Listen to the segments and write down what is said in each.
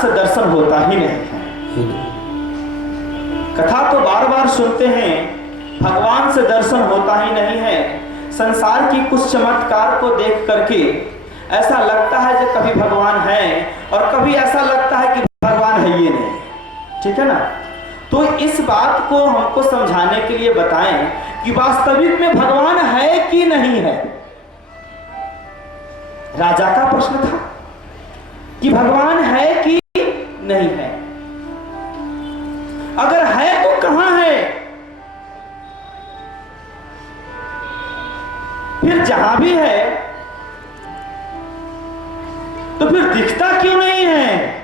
से दर्शन होता ही नहीं है। कथा तो बार बार सुनते हैं, भगवान से दर्शन होता ही नहीं है। संसार की कुछ चमत्कार को देख करके ऐसा लगता है कि कभी भगवान है और कभी ऐसा लगता है कि भगवान है ये नहीं। ठीक है ना? तो इस बात को हमको समझाने के लिए बताएं कि वास्तविक में भगवान है कि नहीं है। राजा का प्रश्न था कि भगवान है कि नहीं है। अगर है तो कहां है? फिर जहां भी है तो फिर दिखता क्यों नहीं है?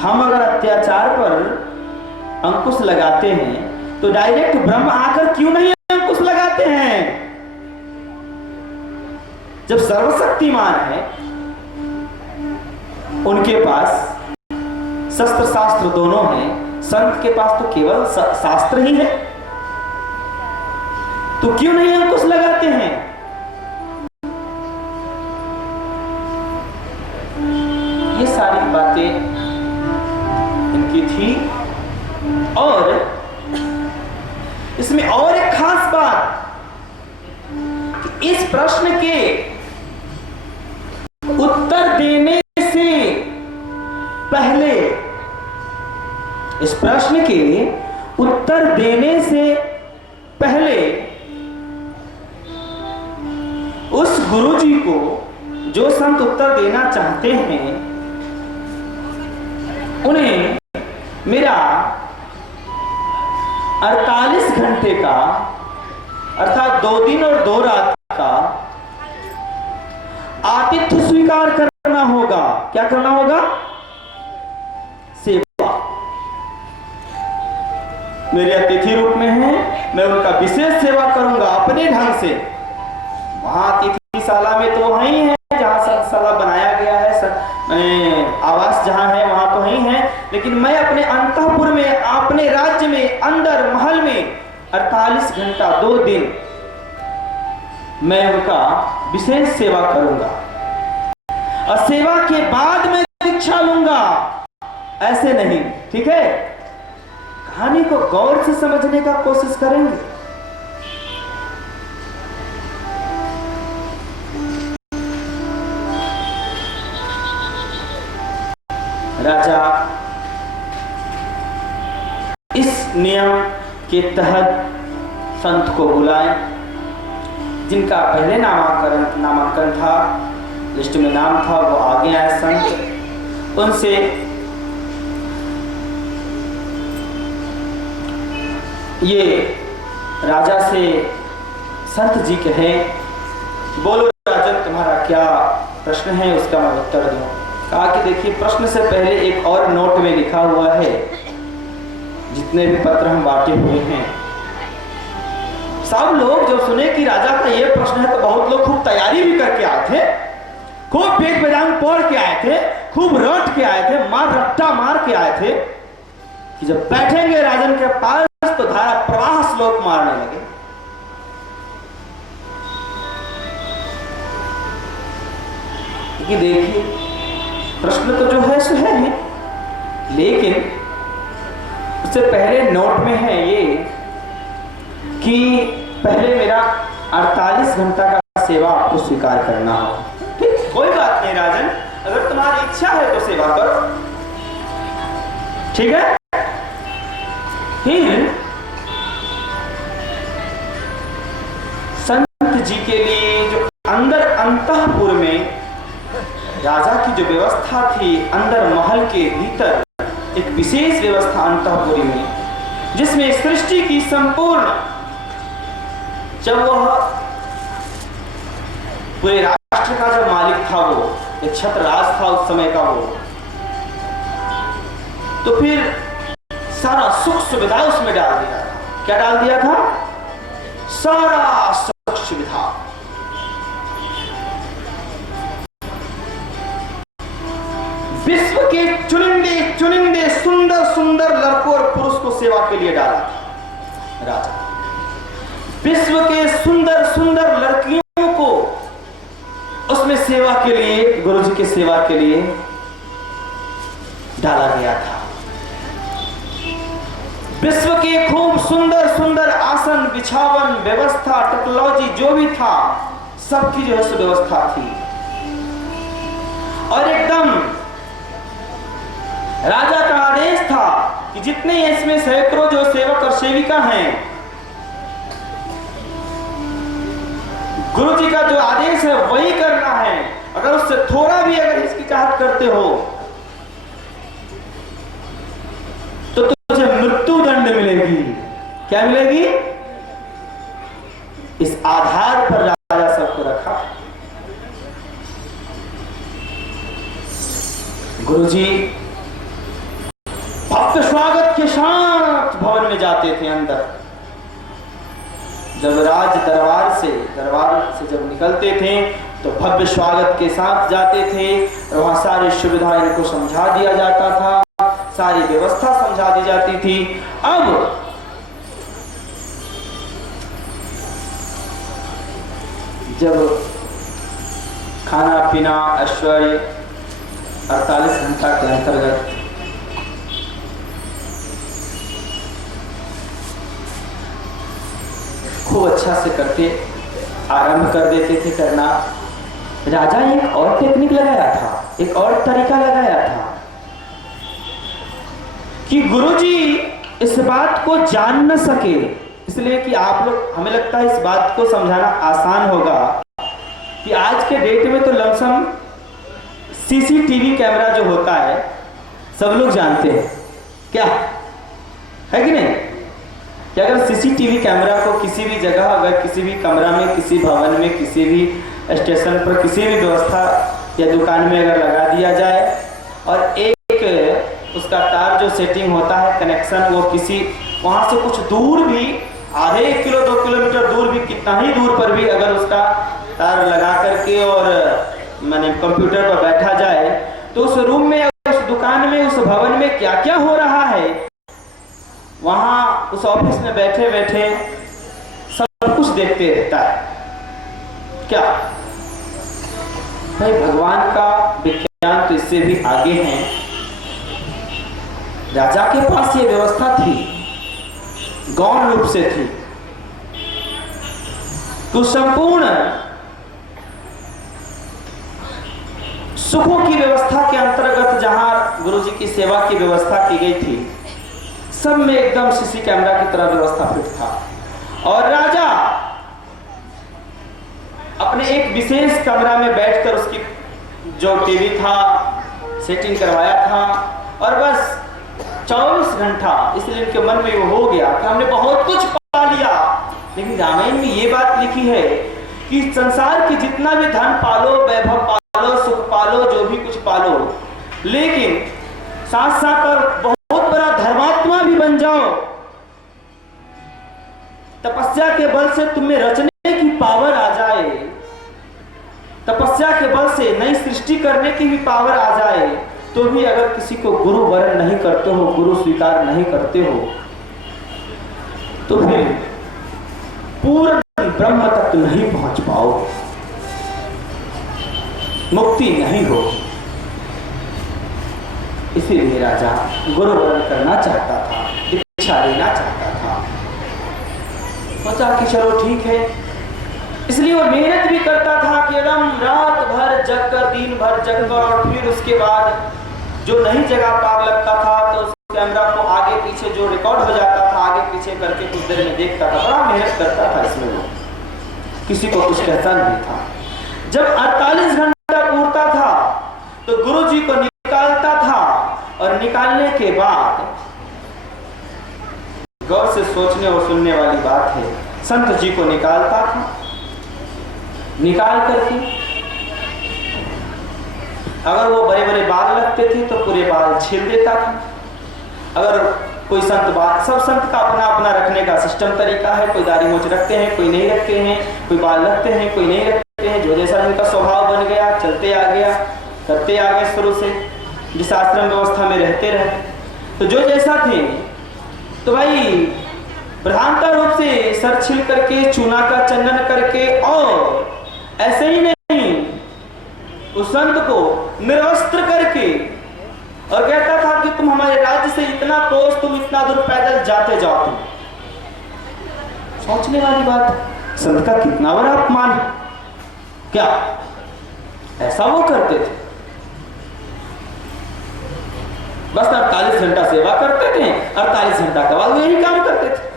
हम अगर अत्याचार पर अंकुश लगाते हैं तो डायरेक्ट ब्रह्म आकर क्यों नहीं अंकुश लगाते हैं? जब सर्वशक्तिमान है, उनके पास शस्त्र शास्त्र दोनों हैं, संत के पास तो केवल शास्त्र ही है, तो क्यों नहीं अंकुश लगाते हैं? ये सारी बातें इनकी थी। और इसमें और एक खास बात कि इस प्रश्न के उत्तर देने से पहले, इस प्रश्न के उत्तर देने से पहले उस गुरुजी को, जो संत उत्तर देना चाहते हैं, उन्हें मेरा 48 घंटे का अर्थात 2 दिन और 2 रात का आतिथ्य स्वीकार करना होगा। क्या करना होगा? सेवा। मेरे अतिथि रूप में है, मैं उनका विशेष सेवा करूंगा अपने ढंग से। वहां अतिथिशाला में तो वहीं है जहां संतशाला बनाया गया है, आवास जहां है वहां तो वहीं है, लेकिन मैं अपने अंतःपुर में, अपने राज्य में, अंदर महल में 48 घंटा 2 दिन मैं उनका विशेष सेवा करूंगा और सेवा के बाद मैं दीक्षा लूंगा। ऐसे नहीं। ठीक है? कहानी को गौर से समझने का कोशिश करेंगे। राजा इस नियम के तहत संत को बुलाए, जिनका पहले नामांकन था, लिस्ट में नाम था, वो आगे आए संत। उनसे ये राजा से संत जी कहे, बोलो राजन तुम्हारा क्या प्रश्न है, उसका मैं उत्तर दूं। कहा कि देखिए, प्रश्न से पहले एक और नोट में लिखा हुआ है, जितने भी पत्र हम बांटे हुए हैं, सब लोग जो सुने कि राजा का ये प्रश्न है तो बहुत लोग खूब तैयारी भी करके आए थे, खूब पेट बेजान पढ़ के आए थे, खूब रट के आए थे, रट्टा मार के आए थे कि जब बैठेंगे राजन के पास तो धारा प्रवाह श्लोक मारने लगे। कि देखिए, प्रश्न तो जो है सो है, लेकिन उससे पहले नोट में है ये कि पहले मेरा 48 घंटा का सेवा आपको स्वीकार करना हो। ठीक, कोई बात नहीं राजन, अगर तुम्हारी इच्छा है तो सेवा करो। ठीक है? फिर संत जी के लिए जो अंदर अंतःपुर में राजा की जो व्यवस्था थी, अंदर महल के भीतर एक विशेष व्यवस्था अंतःपुरी में, जिसमें सृष्टि की संपूर्ण, जब वह पूरे राष्ट्र का जो मालिक था, वो एक छत्रराज था उस समय का, वो तो फिर सारा सुख सुविधा उसमें डाल दिया था। क्या डाल दिया था? सारा सुख सुविधा। विश्व के चुनिंदे चुनिंदे सुंदर सुंदर लड़कों और पुरुष को सेवा के लिए डाला था राजा। विश्व के सुंदर सुंदर लड़कियों को उसमें सेवा के लिए, गुरुजी की सेवा के लिए डाला गया था। विश्व के खूब सुंदर सुंदर आसन, बिछावन, व्यवस्था, टेक्नोलॉजी जो भी था, सबकी जो है सुव्यवस्था थी। और एकदम राजा का आदेश था कि जितने इसमें सैकड़ों जो सेवक और सेविका हैं, गुरु जी का जो आदेश है वही करना है। अगर उससे थोड़ा भी अगर हिचकिचाहट करते हो तो तुझे मृत्यु दंड मिलेगी। क्या मिलेगी? इस आधार पर राजा सबको रखा। गुरु जी भक्त स्वागत के साथ भवन में जाते थे अंदर। जब दरबार से जब निकलते थे तो भव्य स्वागत के साथ जाते थे। और वहां सारी सुविधाएं इनको समझा दिया जाता था, सारी व्यवस्था समझा दी जाती थी। अब जब खाना पीना ऐश्वर्य 48 घंटा के अंतर्गत खूब अच्छा से करके आरंभ कर देते थे करना। राजा एक और टेक्निक लगाया था, एक और तरीका लगाया था कि गुरुजी इस बात को जान न सके, इसलिए कि आप लोग, हमें लगता है इस बात को समझाना आसान होगा कि आज के डेट में तो लमसम सीसीटीवी कैमरा जो होता है सब लोग जानते हैं, क्या है कि नहीं? कि अगर सीसीटीवी कैमरा को किसी भी जगह, अगर किसी भी कमरा में, किसी भवन में, किसी भी स्टेशन पर, किसी भी व्यवस्था या दुकान में अगर लगा दिया जाए और एक उसका तार जो सेटिंग होता है, कनेक्शन, वो किसी वहाँ से कुछ दूर भी, आधे 1 किलो 2 किलोमीटर दूर भी, कितना ही दूर पर भी अगर उसका तार लगा करके और मैंने कंप्यूटर पर बैठा जाए तो उस रूम में, उस दुकान में, उस भवन में क्या क्या हो रहा है, वहां उस ऑफिस में बैठे बैठे सब कुछ देखते रहता है। क्या भाई, भगवान का विज्ञान तो इससे भी आगे है। राजा के पास ये व्यवस्था थी, गौण रूप से थी, तो संपूर्ण सुखों की व्यवस्था के अंतर्गत जहां गुरुजी की सेवा की व्यवस्था की गई थी, सब में एकदम सीसी कैमरा की तरह व्यवस्था फिट था। और राजा अपने एक विशेष कमरा में बैठकर उसकी जो टीवी था सेटिंग करवाया था, और बस 24 घंटा, इसलिए इनके मन में वो हो गया कि हमने बहुत कुछ पा लिया। लेकिन रामायण में ये बात लिखी है कि संसार के जितना भी धन पालो, वैभव पालो, सुख पालो, जो भी कुछ पालो, लेकिन साथ साथ और बहुत बड़ा धर्मात्मा भी बन जाओ। तपस्या के बल से तुम्हें रचने की पावर आ जाए, तपस्या के बल से नई सृष्टि करने की भी पावर आ जाए, तो भी अगर किसी को गुरु वरण नहीं करते हो, गुरु स्वीकार नहीं करते हो, तो फिर पूर्ण ब्रह्म तक नहीं पहुंच पाओगे, मुक्ति नहीं होगी। इसीलिए राजा गुरु वरण करना चाहता था, दीक्षा लेना चाहता था। सोचा कि चलो ठीक है, इसलिए वो मेहनत भी करता था कि एकदम रात भर जगकर, दिन भर जगकर, और फिर उसके बाद जो नई जगह पार लगता था तो उस कैमरा को आगे पीछे जो रिकॉर्ड हो जाता था, आगे पीछे करके कुछ देर में देखता था। बड़ा मेहनत करता था इसमें, वो किसी को कुछ कहता नहीं था। जब 48 घंटा पूरता था तो गुरु जी को निकालता था, और निकालने के बाद गौर से सोचने और सुनने वाली बात है, संत जी को निकालता था, निकाल करके अगर वो बड़े बड़े बाल लगते थे तो पूरे बाल छील देता था। अगर कोई संत बाल, सब संत का अपना अपना रखने का सिस्टम तरीका है, कोई दाढ़ी मूंछ रखते हैं, कोई नहीं रखते हैं, कोई बाल रखते हैं, कोई नहीं रखते हैं, जो जैसा जिनका स्वभाव बन गया, चलते आ गया, करते आ गए शुरू से, जिस आश्रम व्यवस्था में रहते रहे, तो जो जैसा थे। तो भाई प्रधानता रूप से सर छिल करके, चूना का चंदन करके, और ऐसे ही नहीं, उस संत को निर्वस्त्र करके और कहता था कि तुम हमारे राज्य से इतना कोस, तुम इतना दूर पैदल जाते जाओ। तुम सोचने वाली बात, संत का कितना बड़ा अपमान है। क्या ऐसा वो करते थे? बस 48 घंटा सेवा करते थे, 48 घंटा के बाद वो यही काम करते थे।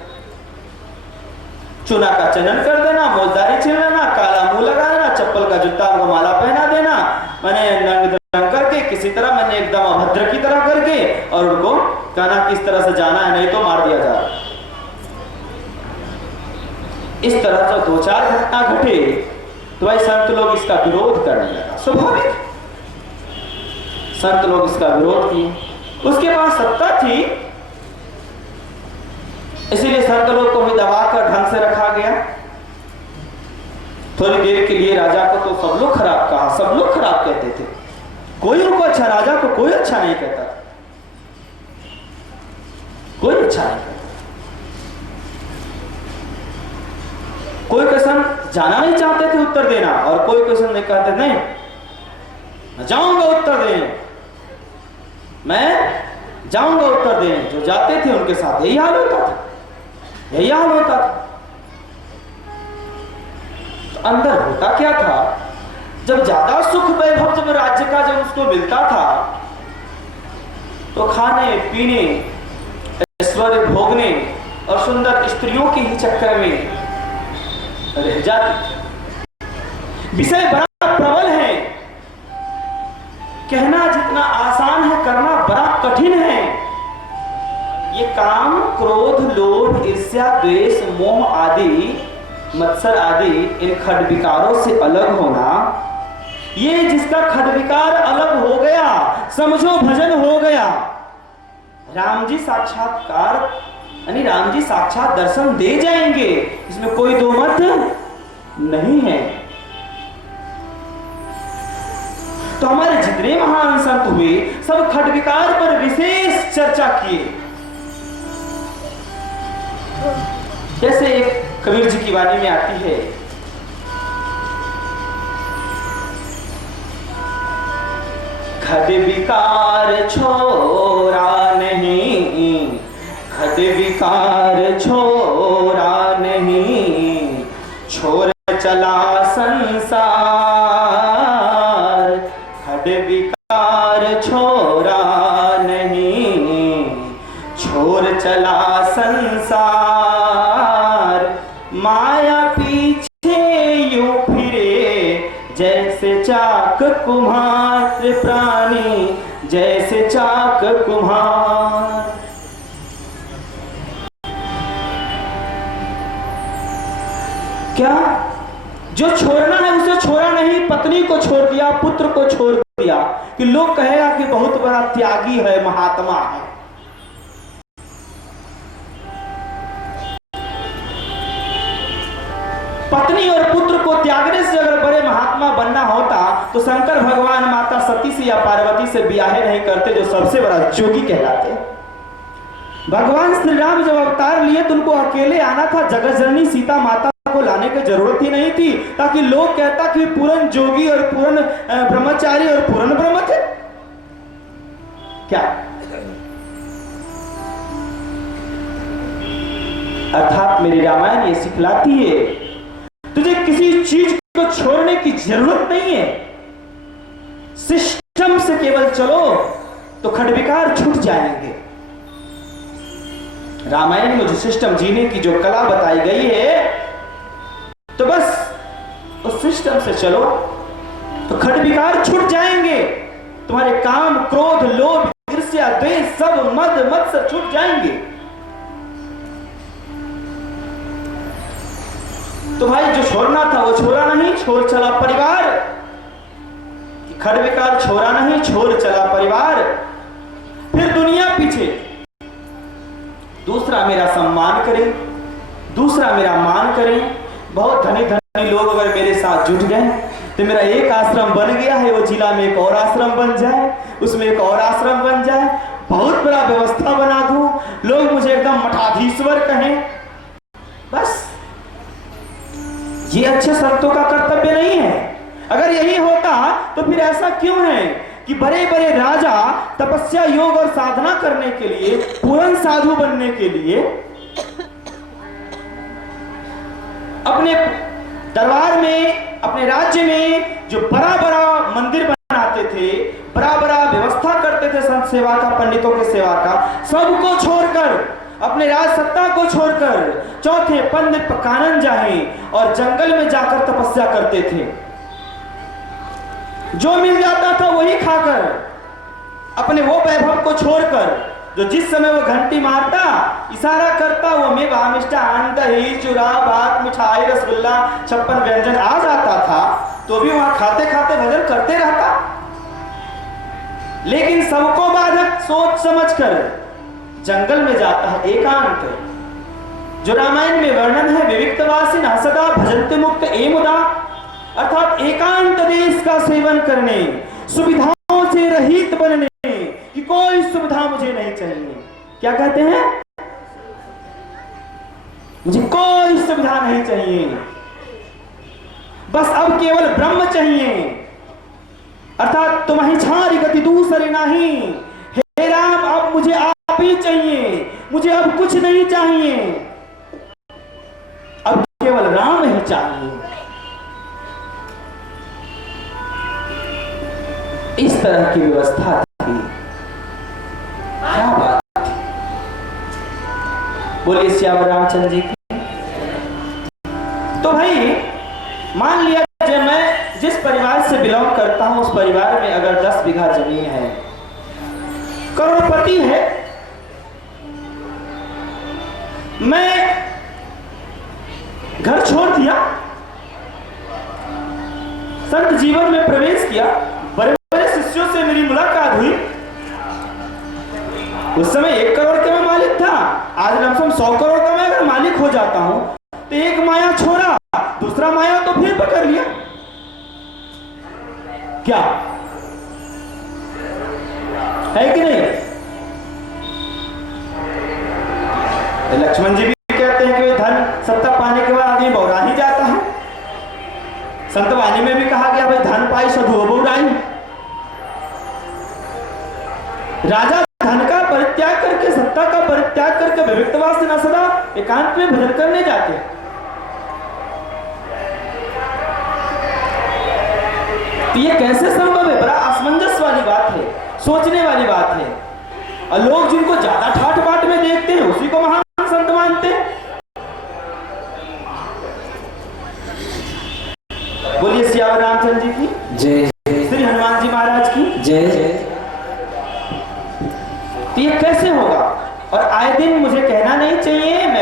चूना का चनन कर देना, मोजदारी छीन लेना, काला मुंह लगा देना, चप्पल का जूता को माला पहना देना, मैंने नंग करके किसी तरह, मैंने एकदम अभद्र की तरह करके, और उनको कहना किस तरह से जाना है, नहीं तो मार दिया जा रहा। इस तरह से 2-4 घटना घटे तो भाई संत लोग इसका विरोध करने लगा। स्वाभाविक, संत लोग इसका विरोध किए। उसके पास सत्ता थी, इसीलिए संत लोग को भी दबाकर ढंग से रखा गया। थोड़ी देर के लिए राजा को तो सब लोग खराब कहा, सब लोग खराब कहते थे, कोई उनको अच्छा, राजा को कोई अच्छा नहीं कहता, कोई अच्छा नहीं कहता। कोई क्वेश्चन जाना नहीं चाहते थे उत्तर देना, और कोई क्वेश्चन नहीं कहते नहीं मैं जाऊंगा उत्तर देने, मैं जाऊंगा उत्तर देने। जो जाते थे उनके साथ यही हाल होता था, यही हाल होता था। तो अंदर होता क्या था, जब ज्यादा सुख वैभव जब राज्य का जब उसको मिलता था, तो खाने पीने, ऐश्वर्य भोगने और सुंदर स्त्रियों के ही चक्कर में रह जाती। विषय बड़ा प्रबल है, कहना जितना आसान है करना बड़ा कठिन है। ये काम, क्रोध, लोभ, ईर्ष्या, द्वेष, मोह आदि, मत्सर आदि इन खड विकारों से अलग होना, ये जिसका खड विकार अलग हो गया, समझो भजन हो गया। राम जी साक्षात्कार यानी राम जी साक्षात दर्शन दे जाएंगे, इसमें कोई दो मत नहीं है। तो हमारे जितने महान संत हुए सब खड विकार पर विशेष चर्चा किए। जैसे एक कबीर जी की वाणी में आती है, खड विकार छोरा नहीं, खड विकार छोरा नहीं, छोर चला संसार, खड विकार छोरा नहीं, छोर चला संसार, माया पीछे यूं फिरे जैसे चाक कुम्हार, प्राणी जैसे चाक कुम्हार। क्या जो छोड़ना है उसे छोड़ा नहीं, पत्नी को छोड़ दिया, पुत्र को छोड़ दिया, कि लोग कहेगा कि बहुत बड़ा त्यागी है, महात्मा है। पत्नी और पुत्र को त्यागने से अगर बड़े महात्मा बनना होता तो शंकर भगवान माता सती से या पार्वती से ब्याहे नहीं करते, जो सबसे बड़ा जोगी कहलाते। भगवान श्री राम जब अवतार लिए तो उनको अकेले आना था, जगत जननी सीता माता को लाने की जरूरत ही नहीं थी, ताकि लोग कहता कि पूर्ण जोगी और पूर्ण ब्रह्मचारी और पूर्ण ब्रह्म थे। क्या अर्थात मेरी रामायण ये सिखलाती है, तुझे किसी चीज को छोड़ने की जरूरत नहीं है, सिस्टम से केवल चलो तो खडविकार छूट जाएंगे। रामायण में जो सिस्टम जीने की जो कला बताई गई है, तो बस उस सिस्टम से चलो तो खडविकार छूट जाएंगे। तुम्हारे काम, क्रोध, लोभ, ईर्ष्या, द्वेष, सब मद मत्सर छूट जाएंगे। तो भाई जो छोड़ना था वो छोड़ा नहीं, छोड़ चला परिवार। खडविकार छोड़ा नहीं, छोड़ चला परिवार। फिर दुनिया पीछे, दूसरा मेरा सम्मान करे, दूसरा मेरा मान करे। बहुत धनी धनी लोग अगर मेरे साथ जुट गए तो मेरा एक आश्रम बन गया है, वो जिला में एक और आश्रम बन जाए, उसमें एक और आश्रम बन जाए, बहुत बड़ा व्यवस्था बना दूं, लोग मुझे एकदम मठाधीश्वर कहें। बस ये अच्छे संतों का कर्तव्य नहीं है। अगर यही होता तो फिर ऐसा क्यों है कि बड़े बड़े राजा तपस्या, योग और साधना करने के लिए, पूर्ण साधु बनने के लिए अपने दरबार में, अपने राज्य में जो बड़ा बड़ा मंदिर बनाते थे, बड़ा बड़ा व्यवस्था करते थे संत सेवा का, पंडितों के सेवा का, सबको छोड़कर, अपने राज सत्ता को छोड़कर चौथे पंडित कानन जाए और जंगल में जाकर तपस्या करते थे। जो मिल जाता था वही खाकर, अपने वो वैभव को छोड़कर, जो जिस समय वो घंटी मारता, इशारा करता, वो में मिष्टान, दही, चूरा, भात, मिठाई, रसगुल्ला, 56 व्यंजन आ जाता था, तो भी वहां खाते खाते भजन करते रहता। लेकिन सबको बाधक सोच समझकर जंगल में जाता है एकांत। जो रामायण में वर्णन है, विविक्तवासिनः सदा भजन्ते मुक्त एमुदा, अर्थात एकांत देश का सेवन करने, सुविधाओं से रहित बनने, कि कोई सुविधा मुझे नहीं चाहिए। क्या कहते हैं? मुझे कोई सुविधा नहीं चाहिए, बस अब केवल ब्रह्म चाहिए, अर्थात तुम्हारी छारी गति दूसरी नहीं। हे राम, अब मुझे आप ही चाहिए, मुझे अब कुछ नहीं चाहिए, अब केवल राम ही चाहिए। इस तरह की व्यवस्था थी। क्या बात थी। बोलिए श्याम रामचंद्र जी की। तो भाई मान लिया, जब मैं जिस परिवार से बिलोंग करता हूं, उस परिवार में अगर 10 बीघा जमीन है, करोड़पति है, मैं घर छोड़ दिया, संत जीवन में प्रवेश किया, बड़े बड़े शिष्यों से मेरी मुलाकात हुई। उस समय 1 करोड़ का मैं मालिक था, आज लमसम 100 करोड़ का मैं अगर मालिक हो जाता हूं, तो एक माया छोड़ा, दूसरा माया तो फिर पकड़ लिया। क्या है कि नहीं? लक्ष्मण जी भी कहते हैं कि धन सत्ता पाने के बाद आदमी बौरा ही जाता है। संतवाणी में भी कहा गया, भाई धन पाई सधु बौराई। राजा धन का परित्याग करके, सत्ता का परित्याग करके विविक्तवासिनः सदा एकांत में भजन करने जाते हैं। तो ये कैसे संभव है? बड़ा असमंजस वाली बात है, सोचने वाली बात है। और लोग जिनको ज्यादा ठाठ बाट में देखते हैं, उसी को महान संत मानते हैं। बोलिए सियावर रामचंद्र जी की जय, श्री हनुमान जी महाराज की जय जय। तो ये कैसे होगा? और आए दिन मुझे कहना नहीं चाहिए, मैं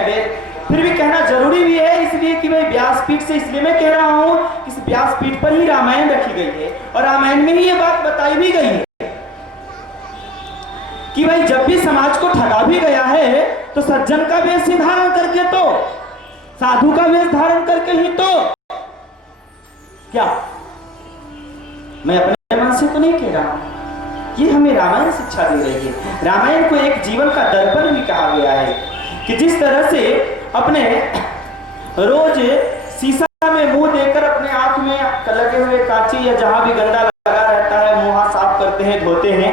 फिर भी कहना जरूरी भी है, इसलिए कि भाई व्यासपीठ से इसलिए मैं कह रहा हूं कि इस व्यासपीठ पर ही रामायण रखी गई है, और रामायण में ही ये बात बताई भी गई है कि भाई जब भी समाज को ठगा भी गया है, तो सज्जन का वेश धारण करके, तो साधु का वेश धारण करके ही तो। क्या मैं अपने मन से तो नहीं कह रहा, ये हमें रामायण शिक्षा दे रही है। रामायण को एक जीवन का दर्पण भी कहा गया है, कि जिस तरह से अपने रोज शीशा में मुंह देकर अपने आंख में लगे हुए कांची या जहां भी गंदा लगा रहता है, मुंह साफ करते हैं, धोते हैं,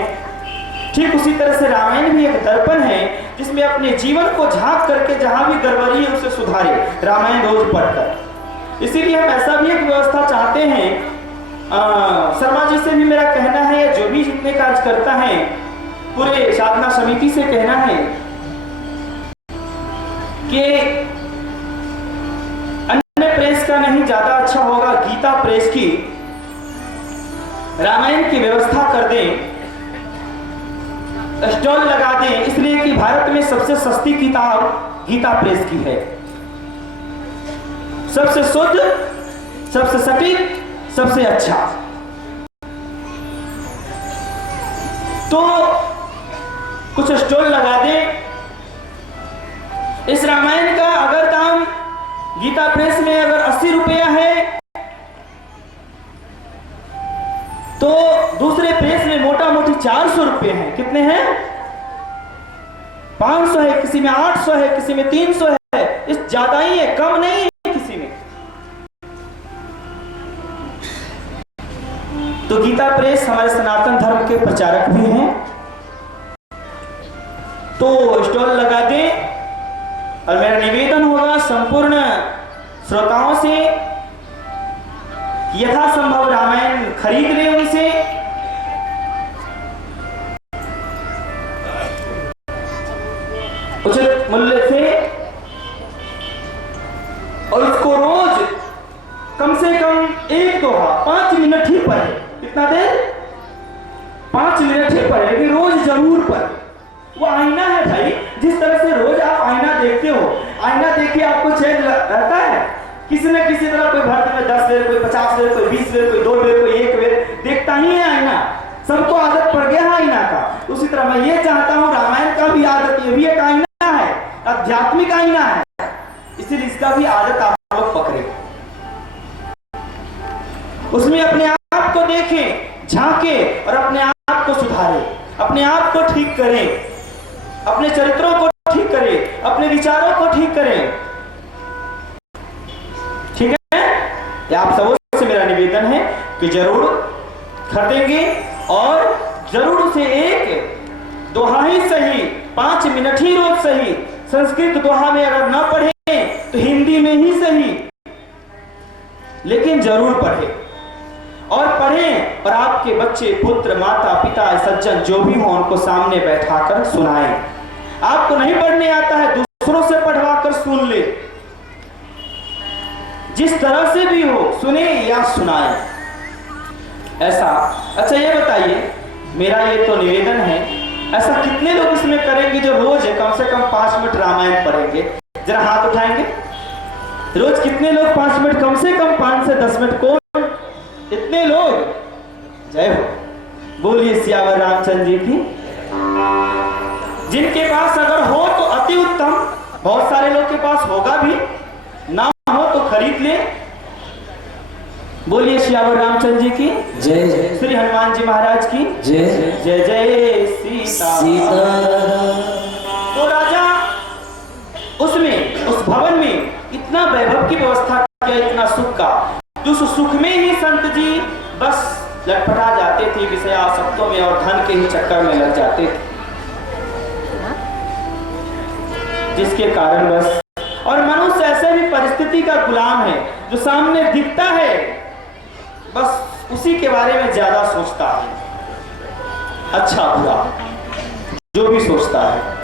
ठीक उसी तरह से रामायण भी एक दर्पण है, जिसमें अपने जीवन को झांक करके जहां भी गड़बड़ी है उसे सुधारे, रामायण रोज पढ़कर। इसीलिए हम ऐसा भी एक व्यवस्था चाहते हैं। शर्मा जी से भी मेरा कहना है, जो भी जितने कार्य करता है, पूरे साधना समिति से कहना है कि अन्य प्रेस का नहीं, ज्यादा अच्छा होगा गीता प्रेस की रामायण की व्यवस्था कर दें, स्टॉल लगा दें, इसलिए कि भारत में सबसे सस्ती किताब गीता प्रेस की है। सबसे शुद्ध, सबसे सटीक, सबसे अच्छा। तो कुछ स्टॉल लगा दें। इस रामायण का अगर दाम गीता प्रेस में अगर 80 रुपया है, तो दूसरे प्रेस में मोटा मोटी 400 रुपये हैं। कितने हैं? 500 है, किसी में 800 है, किसी में 300 है। इस ज्यादा ही है, कम नहीं है किसी में। तो गीता प्रेस हमारे सनातन धर्म के प्रचारक भी हैं, तो स्टॉल लगा दें। और मेरा निवेदन होगा संपूर्ण श्रोताओं से, यथासंभव रामायण खरीद ले उनसे, उचित मूल्य से, और इसको रोज कम से कम एक दोहा 5 मिनट ही पढ़े। कितना देर? 5 मिनट ही पढ़े, लेकिन रोज जरूर पढ़े। वो आईना है भाई, जिस तरह से रोज आप आईना देखते हो, आईना देखिए आपको चैन रहता है। किसी न किसी तरह कोई भर्ती में 10 बेर, कोई 50 बेर, कोई 20 बेर, कोई 2 बेर, कोई 1 बेर देखता ही है आईना। सबको आदत पड़ गया है आईना का। उसी तरह मैं ये चाहता हूँ रामायण का भी आदत, ये भी एक आईना है, आध्यात्मिक आईना है, इसलिए इसका भी आदत आप लोग पकड़े। उसमें अपने आप को देखें, झांके और अपने आप को सुधारें, अपने आप को ठीक करें, अपने चरित्रों को ठीक करें, अपने विचारों को ठीक करें। ठीक है? ये आप सबों से मेरा निवेदन है कि जरूर खरीदेंगे और जरूर उसे एक दोहा ही सही, 5 मिनट ही रोज सही, संस्कृत दोहा में अगर ना पढ़े तो हिंदी में ही सही, लेकिन जरूर पढ़े। और पढ़ें और आपके बच्चे, पुत्र, माता, पिता, सज्जन जो भी हो उनको सामने बैठाकर सुनाएं। आपको नहीं पढ़ने आता है, दूसरों से पढ़वा कर सुन ले, जिस तरह से भी हो, सुने या सुनाए ऐसा। अच्छा ये बताइए, मेरा ये तो निवेदन है, ऐसा कितने लोग इसमें करेंगे जो रोज कम से कम 5 मिनट रामायण पढ़ेंगे? जरा हाथ उठाएंगे। रोज कितने लोग 5 मिनट, कम से कम 5 से 10 मिनट? कौन? इतने लोग? जय हो, बोलिए सियावर रामचंद्र जी की। जिनके पास अगर हो तो अति उत्तम, बहुत सारे लोग के पास होगा भी, ना हो तो खरीद ले। बोलिए सियावर रामचंद्र जी की जय जय, श्री हनुमान जी महाराज की जय जय जय सीता। तो राजा उसमें, उस भवन में इतना वैभव की व्यवस्था किया, इतना सुख का, उस सुख में ही संत जी बस लटपटा जाते थे विषयासक्तों में और धन के ही चक्कर में लग जाते थे, जिसके कारण बस। और मनुष्य ऐसे भी परिस्थिति का गुलाम है, जो सामने दिखता है बस उसी के बारे में ज्यादा सोचता है, अच्छा बुरा जो भी सोचता है।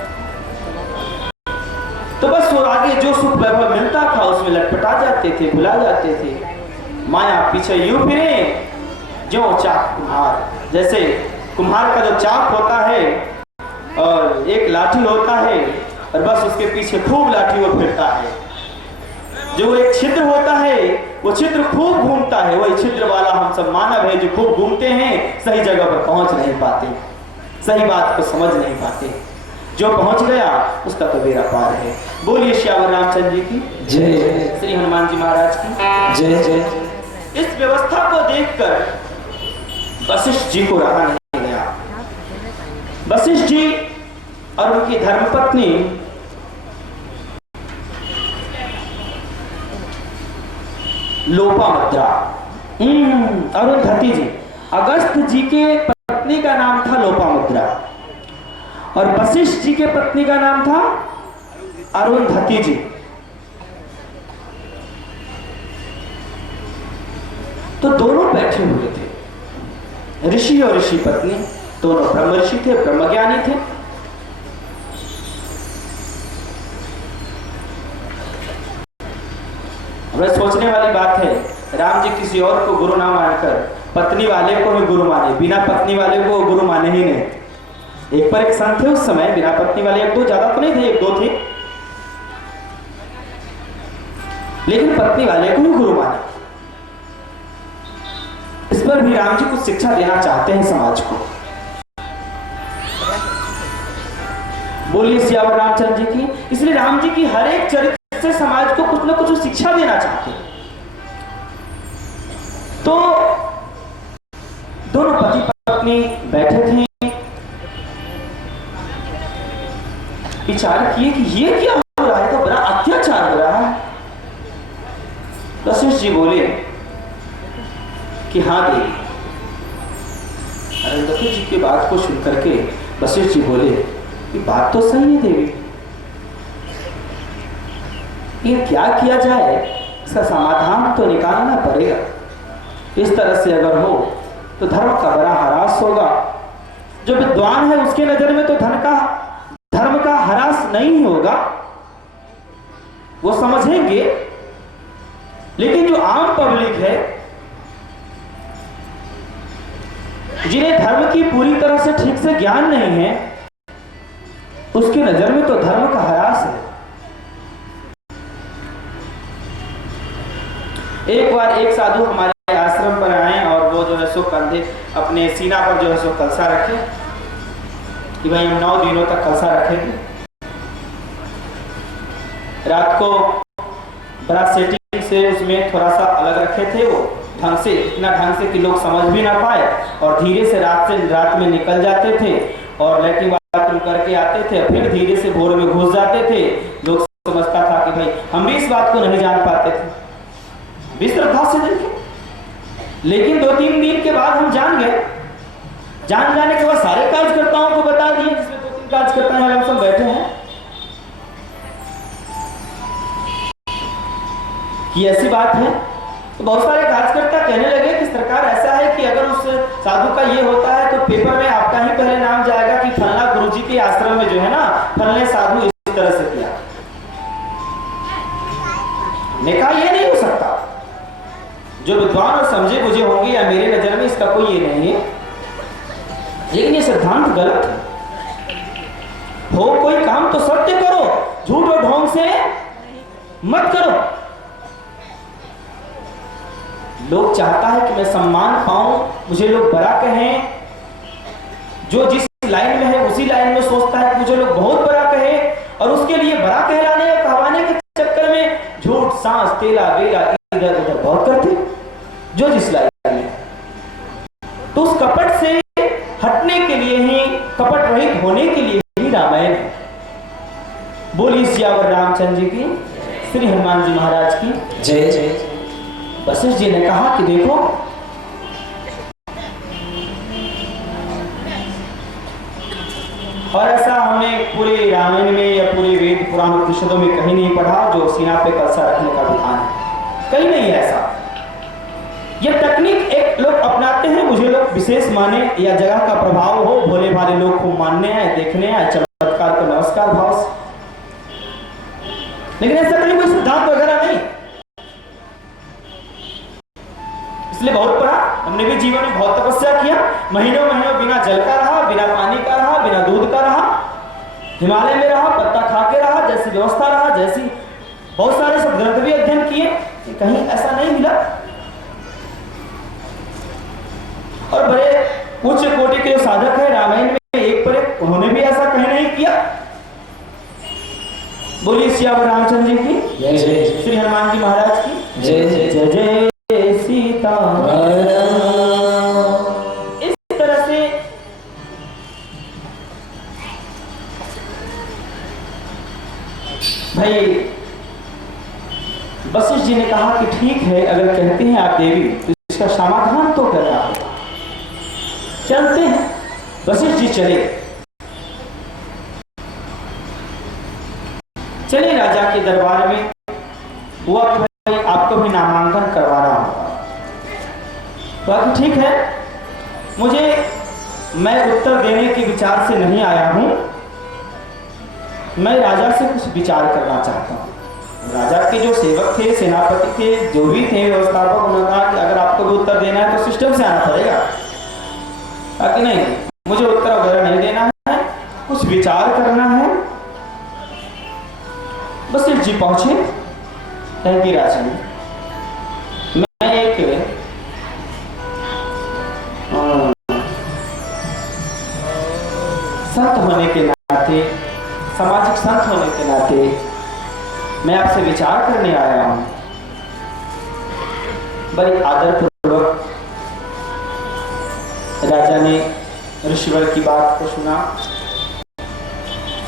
तो बस वो आगे जो सुख वैभव मिलता था उसमें लटपटा जाते थे, भुला जाते थे। माया पीछे यूं फिरे जो चाक कुम्हार। जैसे कुम्हार का जो चाक होता है और एक लाठी होता है और बस उसके पीछे खूब लाठी वो फिरता है। जो एक छिद्र होता है वो छिद्र खूब घूमता है, वही छिद्र वाला हम सब मानव है जो खूब घूमते हैं, सही जगह पर पहुंच नहीं पाते, सही बात को समझ नहीं पाते। जो पहुंच गया उसका तो बेड़ा पार है। बोलिए श्यावर रामचंद्र जी की जय, श्री हनुमान जी महाराज की जय जय। इस व्यवस्था को देखकर वशिष्ठ जी को रहा नहीं गया। वशिष्ठ जी और उनकी धर्मपत्नी लोपामुद्रा, अरुंधति जी, अगस्त जी के पत्नी का नाम था लोपामुद्रा और वशिष्ठ जी के पत्नी का नाम था अरुंधति जी। तो दोनों बैठे हुए थे, ऋषि और ऋषि पत्नी, दोनों ब्रह्म ऋषि थे, ब्रह्मज्ञानी थे। हमें सोचने वाली बात है, राम जी किसी और को गुरु ना मानकर पत्नी वाले को ही गुरु माने, बिना पत्नी वाले को गुरु माने ही नहीं। एक पर एक संत थे उस समय, बिना पत्नी वाले एक दो, ज्यादा तो नहीं थे, एक दो थे, लेकिन पत्नी वाले को ही गुरु माने। इस पर भी राम जी कुछ शिक्षा देना चाहते हैं समाज को। बोलिए सियावर रामचंद्र जी की। इसलिए राम जी की हर एक चरित्र से समाज को कुछ न कुछ शिक्षा देना चाहते हैं। तो दोनों पति पत्नी बैठे थे, विचार किए कि ये क्या हो रहा है, तो बड़ा अत्याचार हो रहा है। वशिष्ठ जी बोले कि हाँ देवी, अरुंधति जी की बात को सुनकर के वशिष्ठ जी बोले कि बात तो सही है देवी, ये क्या किया जाए, इसका समाधान तो निकालना पड़ेगा। इस तरह से अगर हो तो धर्म का बड़ा ह्रास होगा। जो विद्वान है उसके नजर में तो धर्म का ह्रास नहीं होगा, वो समझेंगे, लेकिन जो आम पब्लिक है, जिन्हें धर्म की पूरी तरह से ठीक से ज्ञान नहीं है, उसकी नजर में तो धर्म का ह्रास है। एक बार एक साधु हमारे आश्रम पर आए और वो जो है सो कंधे अपने सीना पर जो है सो कलसा रखे कि भाई हम 9 दिनों तक कलसा रखेंगे। रात को बड़ा सेटिंग से उसमें थोड़ा सा अलग रखे थे, वो ढंग से, इतना ढंग से कि लोग समझ भी ना पाए, और धीरे से रात में निकल जाते थे और लैट्रिन बाथरूम करके आते थे, फिर धीरे से भोर में घुस जाते थे। लोग समझता था कि भाई हम भी इस बात को नहीं जान पाते थे, विश्रद्धा से देखे, लेकिन 2-3 दिन के बाद हम जान गए। जान जाने के बाद सारे कार्यकर्ताओं को बता दिए, जिसमें 2-3 कार्यकर्ता हैं, हम सब बैठे हैं, कि ऐसी बात है। तो बहुत सारे कार्यकर्ता कहने लगे कि सरकार ऐसा है कि अगर उस साधु का ये होता है तो पेपर में आपका ही पहले नाम जाएगा कि फलना गुरुजी के आश्रम में जो है ना फलने साधु इस तरह से किया। ने कहा ये नहीं हो सकता, जो विद्वान और समझे बुझे होंगे या मेरे नजर में इसका कोई ये नहीं है, लेकिन ये सिद्धांत गलत है। हो कोई काम तो सत्य करो, झूठ और ढोंग से मत करो। लोग चाहता है कि मैं सम्मान पाऊं, मुझे लोग बड़ा कहें, जो जिस लाइन में है उसी लाइन में सोचता है कि मुझे लोग बहुत बड़ा कहे, और उसके लिए बड़ा कहलाने या कहवाने के चक्कर में झूठ सांस तेला बेला इधर उधर बहुत करते, जो जिस लाइन में। तो उस कपट से हटने के लिए ही, कपट रहित होने के लिए ही रामायण है। बोली सियावर रामचंद्र जी की, श्री हनुमान जी महाराज की जय जय। वशिष्ठ जी ने कहा कि देखो, और ऐसा हमने पूरे रामायण में या पूरे वेद पुराण उपनिषदों में कहीं नहीं पढ़ा जो सीना पे कलसा रखने का विधान है, कहीं नहीं है ऐसा। यह तकनीक एक लोग अपनाते हैं, मुझे लोग विशेष माने या जगह का प्रभाव हो, भोले भाले लोग को मानने आए, देखने आए, चमत्कार को नमस्कार भाव से, लेकिन ऐसा कहीं कोई सिद्धांत वगैरह नहीं। इसलिए बहुत पढ़ा, हमने भी जीवन में बहुत तपस्या किया, महीनों महीनों बिना जल का रहा, बिना पानी का रहा, बिना दूध का रहा, हिमालय में रहा, पत्ता खा के रहा, जैसी व्यवस्था रहा, जैसी बहुत सारे सब ग्रंथ भी अध्ययन किए, कहीं ऐसा नहीं मिला। और बड़े उच्च कोटि के जो साधक है रामायण में एक पर एक, उन्होंने भी ऐसा कहीं नहीं किया। बोलिए सियावर रामचंद्र जी की जय जय, श्री हनुमान जी महाराज की जय जय जय जय। सीता इस तरह से भाई वशिष्ठ जी ने कहा कि ठीक है, अगर कहते हैं आप देवी तो इसका समाधान तो करना होगा, चलते हैं। वशिष्ठ जी चले राजा के दरबार में। हुआ कि आपको भी नामांकन करवाना होगा। तो ठीक है, मैं उत्तर देने के विचार से नहीं आया हूं, मैं राजा से कुछ विचार करना चाहता हूं। राजा के जो सेवक थे, सेनापति थे, जो भी थे व्यवस्थापक, उन्होंने कहा कि अगर आपको भी उत्तर देना है तो सिस्टम से आना पड़ेगा, ताकि नहीं मुझे उत्तर वगैरह नहीं देना है, कुछ विचार करना है। वशिष्ठ जी पहुंचे राजा में। मैं एक संत होने के नाते, सामाजिक संत होने के नाते मैं आपसे विचार करने आया हूं। बड़े आदरपूर्वक राजा ने ऋषिवर की बात को सुना,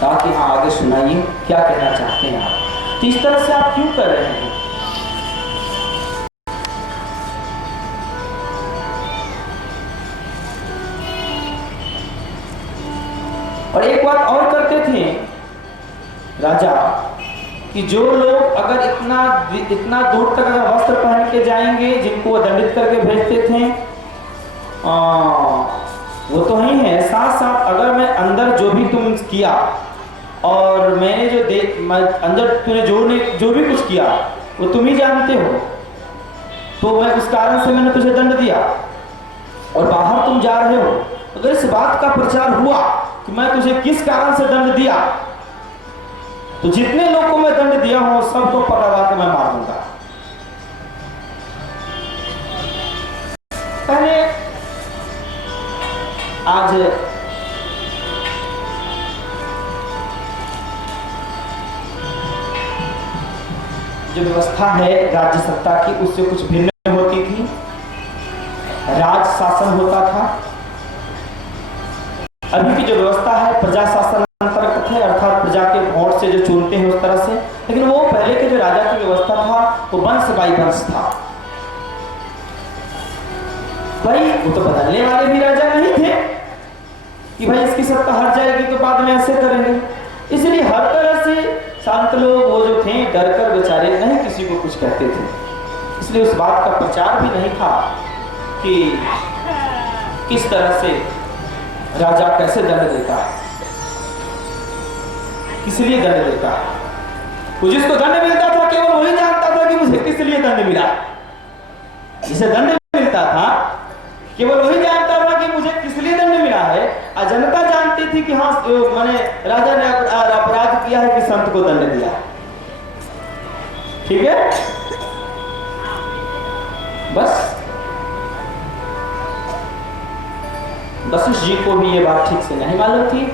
कहा कि हाँ आगे सुनाइए, क्या कहना चाहते हैं आप, तो इस तरह से आप क्यों कर रहे हैं। राजा कि जो लोग अगर इतना दूर तक अगर वस्त्र पहन के जाएंगे जिनको वो दंडित करके भेजते थे, वो तो ही है, साथ साथ अगर मैं अंदर जो भी तुम किया और मैंने अंदर तूने जो भी कुछ किया वो तुम ही जानते हो, तो मैं उस कारण से मैंने तुझे दंड दिया। और बाहर तुम जा रहे हो, अगर इस बात का प्रचार हुआ कि मैं तुझे किस कारण से दंड दिया, तो जितने लोग को मैं दंड दिया हूं सबको पकड़वा के मैं मार दूंगा। पहले आज जो व्यवस्था है राज्य सत्ता की उससे कुछ भिन्न होती थी। राज शासन होता था। अभी की जो व्यवस्था है प्रजा शासन अंतर्गत है, अर्थात प्रजा के वोट से जो चुनते हैं उस तरह से। लेकिन वो पहले के जो राजा की व्यवस्था था वो वंश बाई वंश था। भाई वो तो बदलने वाले भी राजा नहीं थे कि भाई इसकी सत्ता हट जाएगी तो बाद में ऐसे करेंगे। इसलिए हर तरह से शांत लोग वो जो थे डर कर बेचारे नहीं किसी को कुछ कहते थे। इसलिए उस बात का प्रचार भी नहीं था कि किस तरह से राजा कैसे दंड देता है, किस लिए दंड देता है। वो जिसको दंड मिलता था केवल वही जानता था कि मुझे किस लिए दंड मिला। जिसे दंड मिलता था केवल वही जानता था कि मुझे किस लिए दंड मिला है। जनता जानती थी कि हाँ मैंने राजा ने अपराध किया है कि संत को दंड दिया। ठीक है, बस वशिष्ठ जी को भी ये बात ठीक से नहीं मालूम थी।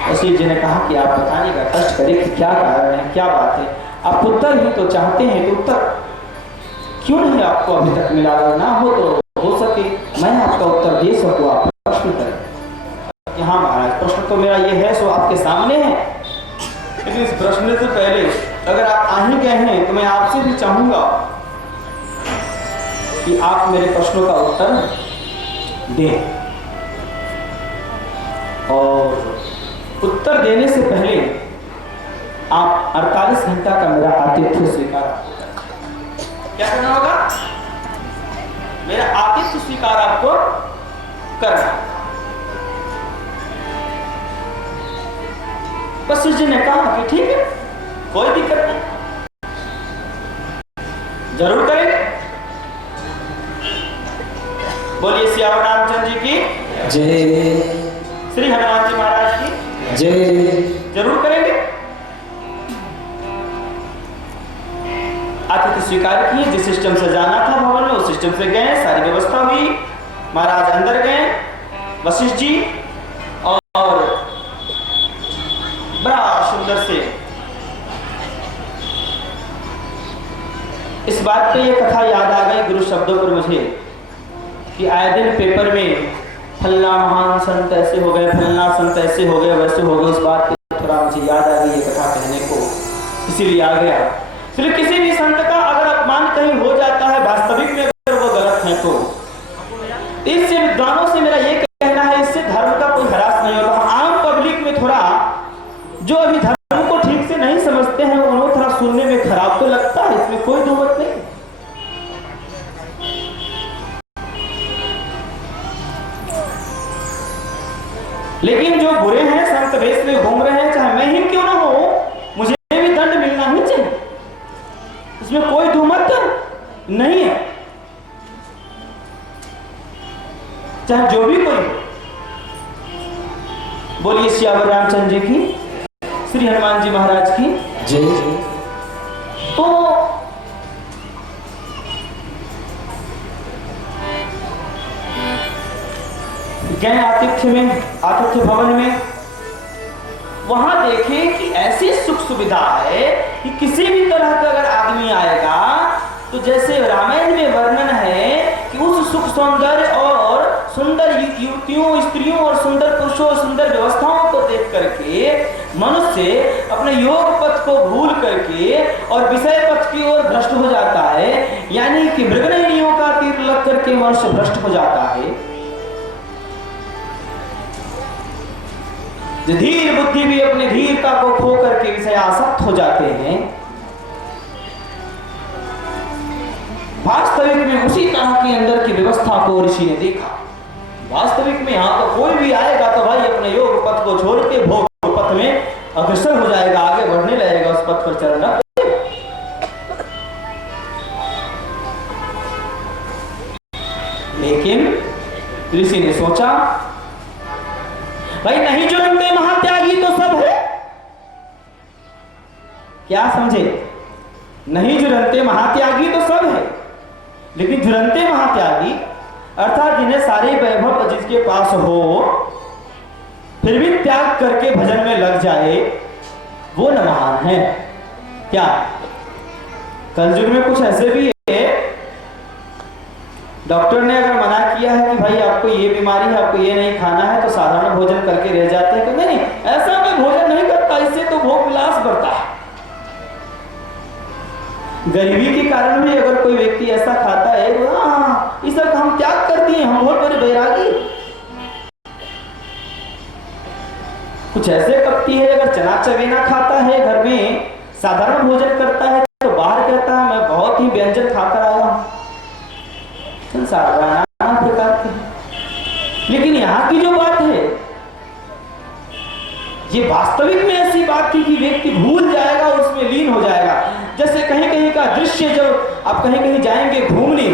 वशिष्ठ जी ने कहा कि आप बताने का कष्ट करें कि क्या कारण है, क्या बात है। आप उत्तर ही तो चाहते हैं कि उत्तर क्यों नहीं आपको अभी तक मिला, ना हो तो हो सके मैं आपका उत्तर दे सकूं, आप प्रश्न करें। हाँ महाराज, प्रश्न तो मेरा ये है सो आपके सामने है, लेकिन इस प्रश्न से पहले अगर आप आ ही गए हैं तो मैं आपसे भी चाहूंगा कि आप मेरे प्रश्नों का उत्तर दें। और उत्तर देने से पहले आप 48 घंटा का मेरा आतिथ्य स्वीकार। क्या करना होगा? मेरा आतिथ्य स्वीकार आपको करना। वशिष्ठ जी ने कहा कि ठीक है, कोई दिक्कत नहीं, जरूर करेंगे। बोलिए सियावर रामचंद्र जी की जय, श्री हनुमान जी महाराज की जय। जरूर करेंगे। आतिथ्य स्वीकार किए। जिस सिस्टम से जाना था भवन में उस सिस्टम से गए, सारी व्यवस्था हुई। महाराज अंदर गए, वशिष्ठ जी, और बड़ा सुंदर से इस बात पे ये कथा याद आ गई गुरु शब्दों पर मुझे कि आए दिन पेपर में फलना महान संत ऐसे हो गए, फलना संत ऐसे हो गए, वैसे हो गए। उस बात पे थोड़ा मुझे याद आ गई ये कथा कहने को, इसीलिए आ गया। सिर्फ किसी भी संत का अगर अपमान कहीं हो जाता है वास्तविक में अगर वो गलत है तो इससे विद्वानों से मेरा ये कहना है, इससे धर्म का कोई ह्रास नहीं होता। आम पब्लिक में थोड़ा जो अभी धर्म को ठीक से नहीं समझते हैं उन्हें थोड़ा सुनने में खराब तो लगता है, इसमें कोई दो मत नहीं। लेकिन जो बुरे हैं, संत वेश में घूम रहे हैं, चाहे मैं ही क्यों ना हो, मुझे भी दंड मिलना ही चाहिए, इसमें कोई दो मत नहीं है, चाहे जो भी कोई। बोलिए सियावर रामचंद्र जी की, श्री हनुमान जी महाराज की जय। तो गए आतिथ्य भवन में, वहां देखे कि ऐसी सुख सुविधा है कि किसी भी तरह का अगर आदमी आएगा तो जैसे रामायण में वर्णन है कि उस सुख सौंदर्य और सुंदर युवतियों, स्त्रियों और सुंदर पुरुषों, सुंदर व्यवस्थाओं को देख करके मनुष्य अपने योग पथ को भूल करके और विषय पथ की ओर भ्रष्ट हो जाता है। यानी कि मृगनयनियों का तीर लग करके मनुष्य भ्रष्ट हो जाता है। धीर बुद्धि भी अपनी धीरता को खो करके विषय आसक्त हो जाते हैं। वास्तविक में उसी तरह के अंदर की व्यवस्था को ऋषि ने देखा। वास्तविक में यहाँ तो कोई भी आएगा तो भाई अपने योग पथ को छोड़ के भोग पथ में अग्रसर हो जाएगा, आगे बढ़ने लगेगा, उस पथ पर चलना। लेकिन ऋषि ने सोचा भाई नहीं जुरंते महात्यागी तो सब है। क्या समझे? नहीं जुरंते महात्यागी तो सब है, लेकिन जुरंते महात्यागी अर्थात जिन्हें सारे वैभव जिसके पास हो फिर भी त्याग करके भजन में लग जाए, वो न महान है। क्या कलयुग में कुछ ऐसे भी है, डॉक्टर ने अगर मना किया है कि भाई आपको ये बीमारी है, आपको ये नहीं खाना है, तो साधारण भोजन करके रह जाते हैं कि नहीं ऐसा मैं भोजन नहीं करता, इससे तो भोग विलास बढ़ता है। गरीबी के कारण भी अगर कोई व्यक्ति ऐसा खाता है तो हाँ इस सब हम त्याग कर दिए, हम बहुत बड़े बैरागी। कुछ ऐसे कपटी है, अगर चना चवेना खाता है, घर में साधारण भोजन करता है, तो बाहर कहता है मैं बहुत ही व्यंजन खाकर आया हूं। संसार नाना प्रकार के। लेकिन यहाँ की जो बात है ये वास्तविक में ऐसी बात थी कि व्यक्ति भूल जाएगा और उसमें लीन हो जाएगा। जैसे कहीं कहीं का दृश्य, जब आप कहीं कहीं जाएंगे घूमने,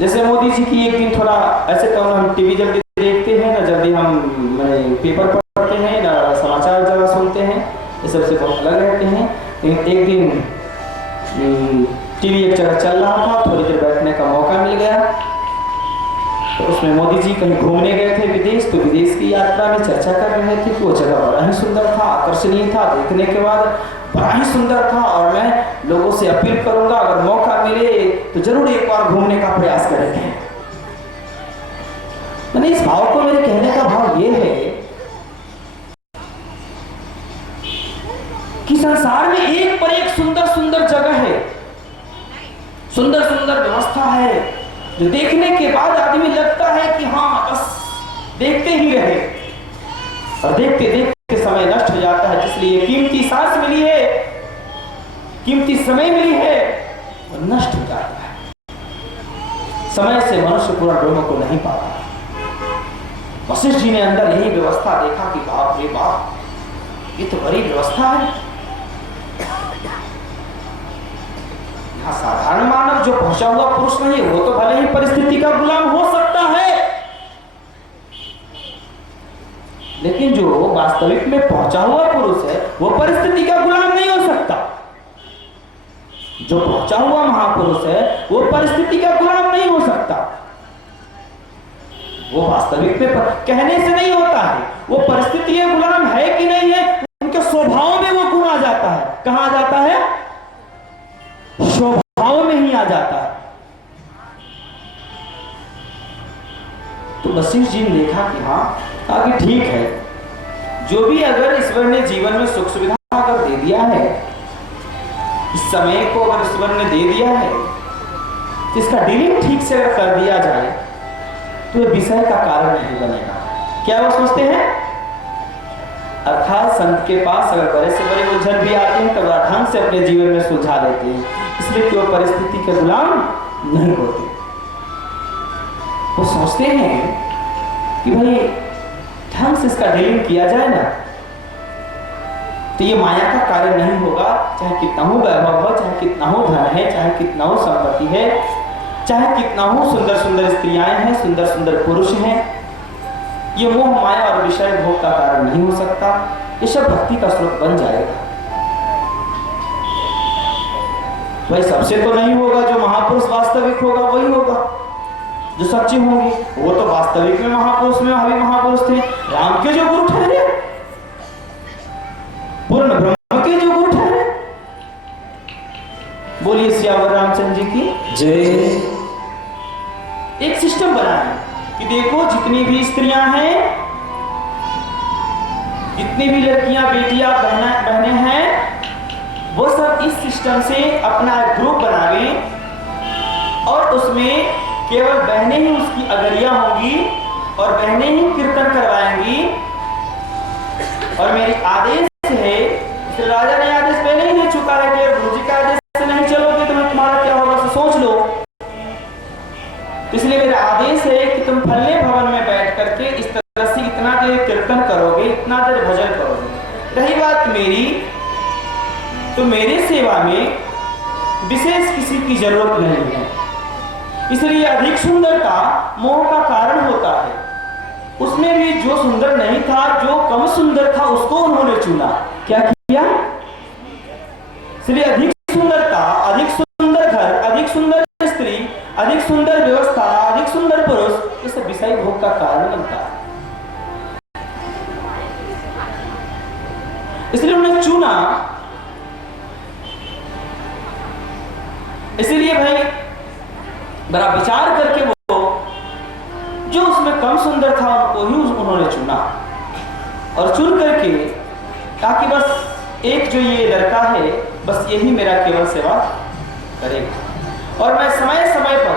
जैसे मोदी जी की एक दिन थोड़ा ऐसे तो हम टीवी जल्दी देखते हैं ना, जल्दी हम पेपर पढ़ते हैं ना, समाचार जरा सुनते हैं, ये सबसे बहुत अलग रहते हैं। एक दिन टीवी एक जगह चल रहा था, थोड़ी देर बैठने का मौका मिल गया, तो उसमें मोदी जी कहीं घूमने गए थे विदेश, तो विदेश की यात्रा में चर्चा कर रहे थे कि वो जगह बड़ा ही सुंदर था, आकर्षणीय था, देखने के बाद बड़ा ही सुंदर था, और मैं लोगों से अपील करूंगा अगर मौका मिले तो जरूर एक बार घूमने का प्रयास करेंगे। मैंने इस भाव को, मेरे कहने का भाव ये है कि संसार में एक पर एक सुंदर सुंदर जगह है, सुंदर सुंदर व्यवस्था है, जो देखने के बाद आदमी लगता है कि हाँ बस देखते ही रहे, और देखते देखते समय नष्ट हो जाता है। इसलिए कीमती सांस मिली है, कीमती समय मिली है, वो नष्ट हो जाता है। समय से मनुष्य पूरा ब्रह्म को नहीं पाता। वशिष्ठ जी ने अंदर यही व्यवस्था देखा कि बाप रे बाप, ये तो बड़ी व्यवस्था है। यहाँ साधारण मानव जो पहुंचा हुआ पुरुष नहीं है, वो तो भले ही परिस्थिति का गुलाम हो सकता है, लेकिन जो वास्तविक में पहुंचा हुआ पुरुष है वो परिस्थिति का गुलाम नहीं हो सकता। जो पहुंचा हुआ महापुरुष है वो परिस्थिति का गुलाम नहीं हो सकता। वो वास्तविक में कहने से नहीं होता है, वो परिस्थिति का गुलाम है कि नहीं है, उनके स्वभाव में वो गुण आ जाता है। कहां आ जाता है? स्वभाव में ही आ जाता है। तो वशिष्ठ जी ने देखा कि हाँ आगे ठीक है, जो भी अगर ईश्वर ने जीवन में सुख सुविधा अगर दे दिया है, इस समय को अगर ईश्वर ने दे दिया है, तो इसका डीलिंग ठीक से अगर कर दिया जाए तो ये विषय का कारण नहीं बनेगा। क्या वो सोचते हैं? अर्थात संत के पास अगर बड़े से बड़े उलझन भी आते हैं तो वह ढंग से अपने जीवन में सुलझा लेते हैं, इसलिए कि वो परिस्थिति के गुलाम नहीं होते। वो सोचते हैं कि भाई ढंग से इसका डीलिंग किया जाए ना, तो ये माया का कार्य नहीं होगा। चाहे कितना हो वैभव हो, चाहे कितना हो धन है, चाहे कितना हो संपत्ति है, चाहे कितना हो सुंदर सुंदर स्त्रियां हैं, सुंदर सुंदर पुरुष हैं, ये मोह माया और विषय भोग का कारण नहीं हो सकता। ये सब भक्ति का स्रोत बन जाएगा। भाई सबसे तो नहीं होगा, जो महापुरुष वास्तविक होगा वही होगा, जो सच्चे होंगे। वो तो वास्तविक में महापुरुष में अभी महापुरुष थे। राम के जो गुरु ठहरे, पूर्ण ब्रह्म के जो गुरु ठहरे। बोलिए सियावर रामचंद्र जी की जय। एक सिस्टम बना है कि देखो जितनी भी स्त्रियां हैं, जितनी भी लड़कियां, बेटियां, बहनें हैं, वो सब इस सिस्टम से अपना एक ग्रुप बनावे और उसमें केवल बहनें ही उसकी अगरिया होंगी और बहनें ही कीर्तन करवाएंगी और मेरी आदेश है, इसलिए राजा ने आदेश पहले ही दे चुका है कि गुरु जी का आदेश से नहीं चलोगे तो तुम्हारा क्या होगा, सोच लो। इसलिए मेरा आदेश है कि तुम फल्ले भवन में बैठ करके इस तरह से इतना देर कीर्तन करोगे, इतना देर भजन करोगे। रही बात मेरी, तो मेरी सेवा में विशेष किसी की जरूरत नहीं है, इसलिए अधिक सुंदरता मोह का कारण होता है। उसमें भी जो सुंदर नहीं था, जो कम सुंदर था, उसको उन्होंने चुना। क्या किया? इसलिए अधिक सुंदरता, अधिक सुंदर घर, अधिक सुंदर स्त्री, अधिक सुंदर व्यवस्था, अधिक सुंदर पुरुष, ये सब विषय भोग का कारण बनता है। इसलिए उन्होंने चुना। इसलिए भाई बड़ा विचार करके वो जो उसमें कम सुंदर था उनको ही उन्होंने चुना, और चुन करके ताकि बस एक जो ये लड़का है बस यही मेरा केवल सेवा करेगा, और मैं समय समय पर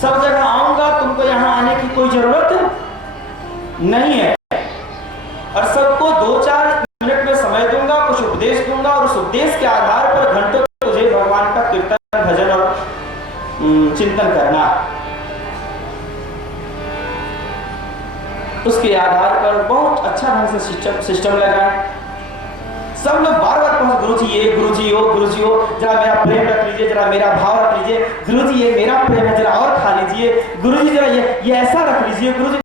सब जगह आऊंगा, तुमको यहाँ आने की कोई जरूरत नहीं है, और सबको 2-4 मिनट में समय दूंगा, कुछ उपदेश दूंगा, और उस उपदेश के आधार पर घंटों तुझे भगवान का कीर्तन, भजन और चिंतन करना। उसके आधार पर बहुत अच्छा ढंग से सिस्टम लगाए। सब लोग बार बार कहो गुरु जी ये, गुरु जी हो, गुरु जी हो, जरा मेरा प्रेम रख लीजिए, जरा मेरा भाव रख लीजिए, गुरु जी ये मेरा प्रेम है, जरा और खा लीजिए, गुरु जी जरा ये ऐसा रख लीजिए, गुरु जी।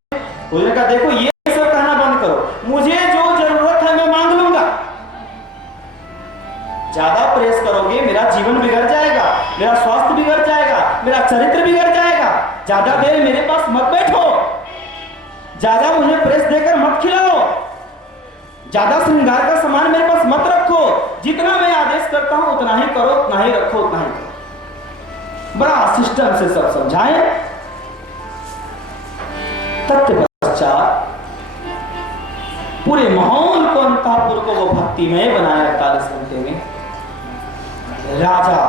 गुरु जी का देखो ये सब कहना बंद करो, मुझे जो जरूरत है मैं मांग लूंगा। ज्यादा प्रेस करोगे मेरा जीवन बिगड़ जाएगा, मेरा स्वास्थ्य बिगड़ जाएगा, मेरा चरित्र बिगड़ जाएगा। ज्यादा देर मेरे पास मत बैठो, ज्यादा मुझे प्रेस देकर मत खिलाओ, ज्यादा श्रृंगार का सामान मेरे पास मत रखो। जितना मैं आदेश करता हूं उतना ही करो, उतना ही रखो, उतना ही करो। बड़ा सिस्टम से सब समझाए। तत्पश्चात पूरे माहौल को, अंतःपुर को वो भक्तिमय बनाया 48 घंटे में। राजा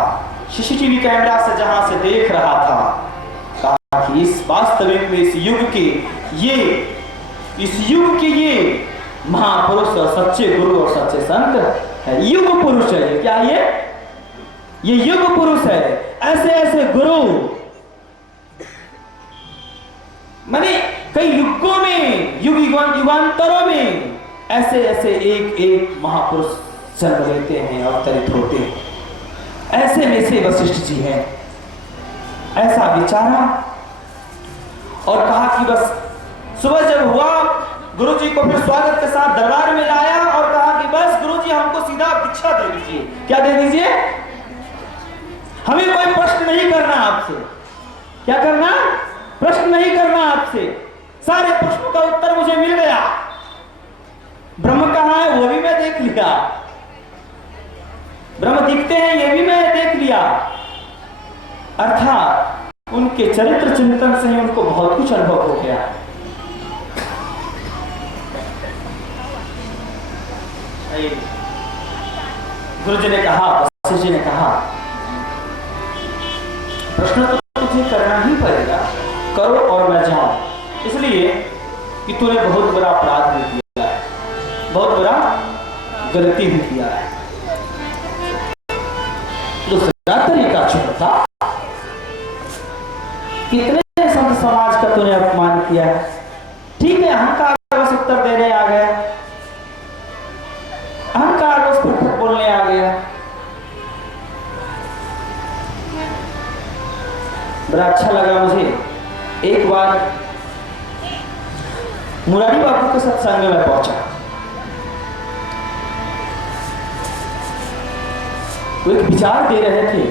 सीसीटीवी कैमरा से जहां से देख रहा था, कहा कि इस वास्तविक में इस युग के ये महापुरुष और सच्चे गुरु और सच्चे संत है, युग पुरुष है। ये क्या है? ये युग पुरुष है। ऐसे ऐसे गुरु माने कई युगों में, युगांतरों में ऐसे ऐसे एक एक महापुरुष जन्म लेते हैं, अवतरित होते हैं। ऐसे में से वशिष्ठ जी हैं। ऐसा विचारा और कहा कि बस सुबह जब हुआ, गुरुजी को फिर स्वागत के साथ दरबार में लाया और कहा कि बस गुरुजी हमको सीधा दीक्षा दे दीजिए। क्या दे दीजिए? हमें कोई प्रश्न नहीं करना आपसे। क्या करना? प्रश्न नहीं करना आपसे। सारे प्रश्नों का उत्तर मुझे मिल गया। ब्रह्म कहाँ है वो भी मैं देख लिया, ब्रह्म दिखते हैं ये भी मैं देख लिया। अर्थात उनके चरित्र चिंतन से ही उनको बहुत कुछ अनुभव हो गया। गुरु जी ने कहा, वशिष्ठ जी ने कहा, प्रश्न तो तुझे करना ही पड़ेगा, करो और मैं जाऊं। इसलिए कि तूने बहुत बड़ा अपराध भी किया है, बहुत बड़ा गलती भी किया है। दूसरा तरीका छोटा, कितने संत समाज का तूने अपमान किया है। ठीक है, अहंकार बस उत्तर देने आ गया, अहंकार बस फटफट बोलने आ गया। बड़ा अच्छा लगा मुझे। एक बार मुरारी बापू के सत्संग में पहुंचा, वो एक विचार दे रहे थे।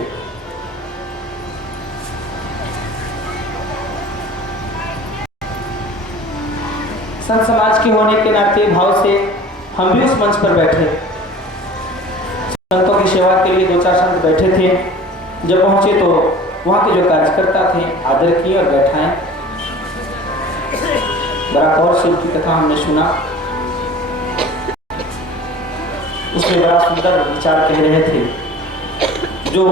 संत समाज के होने के नाते भाव से हम भी उस मंच पर बैठे, संतों की सेवा के लिए 2-4 संत बैठे थे। जब पहुंचे तो वहां के जो कार्यकर्ता थे आदर किए और बैठाए। बड़ा गौर से उनकी कथा हमने सुना। उसमें बड़ा सुंदर विचार कह रहे थे, जो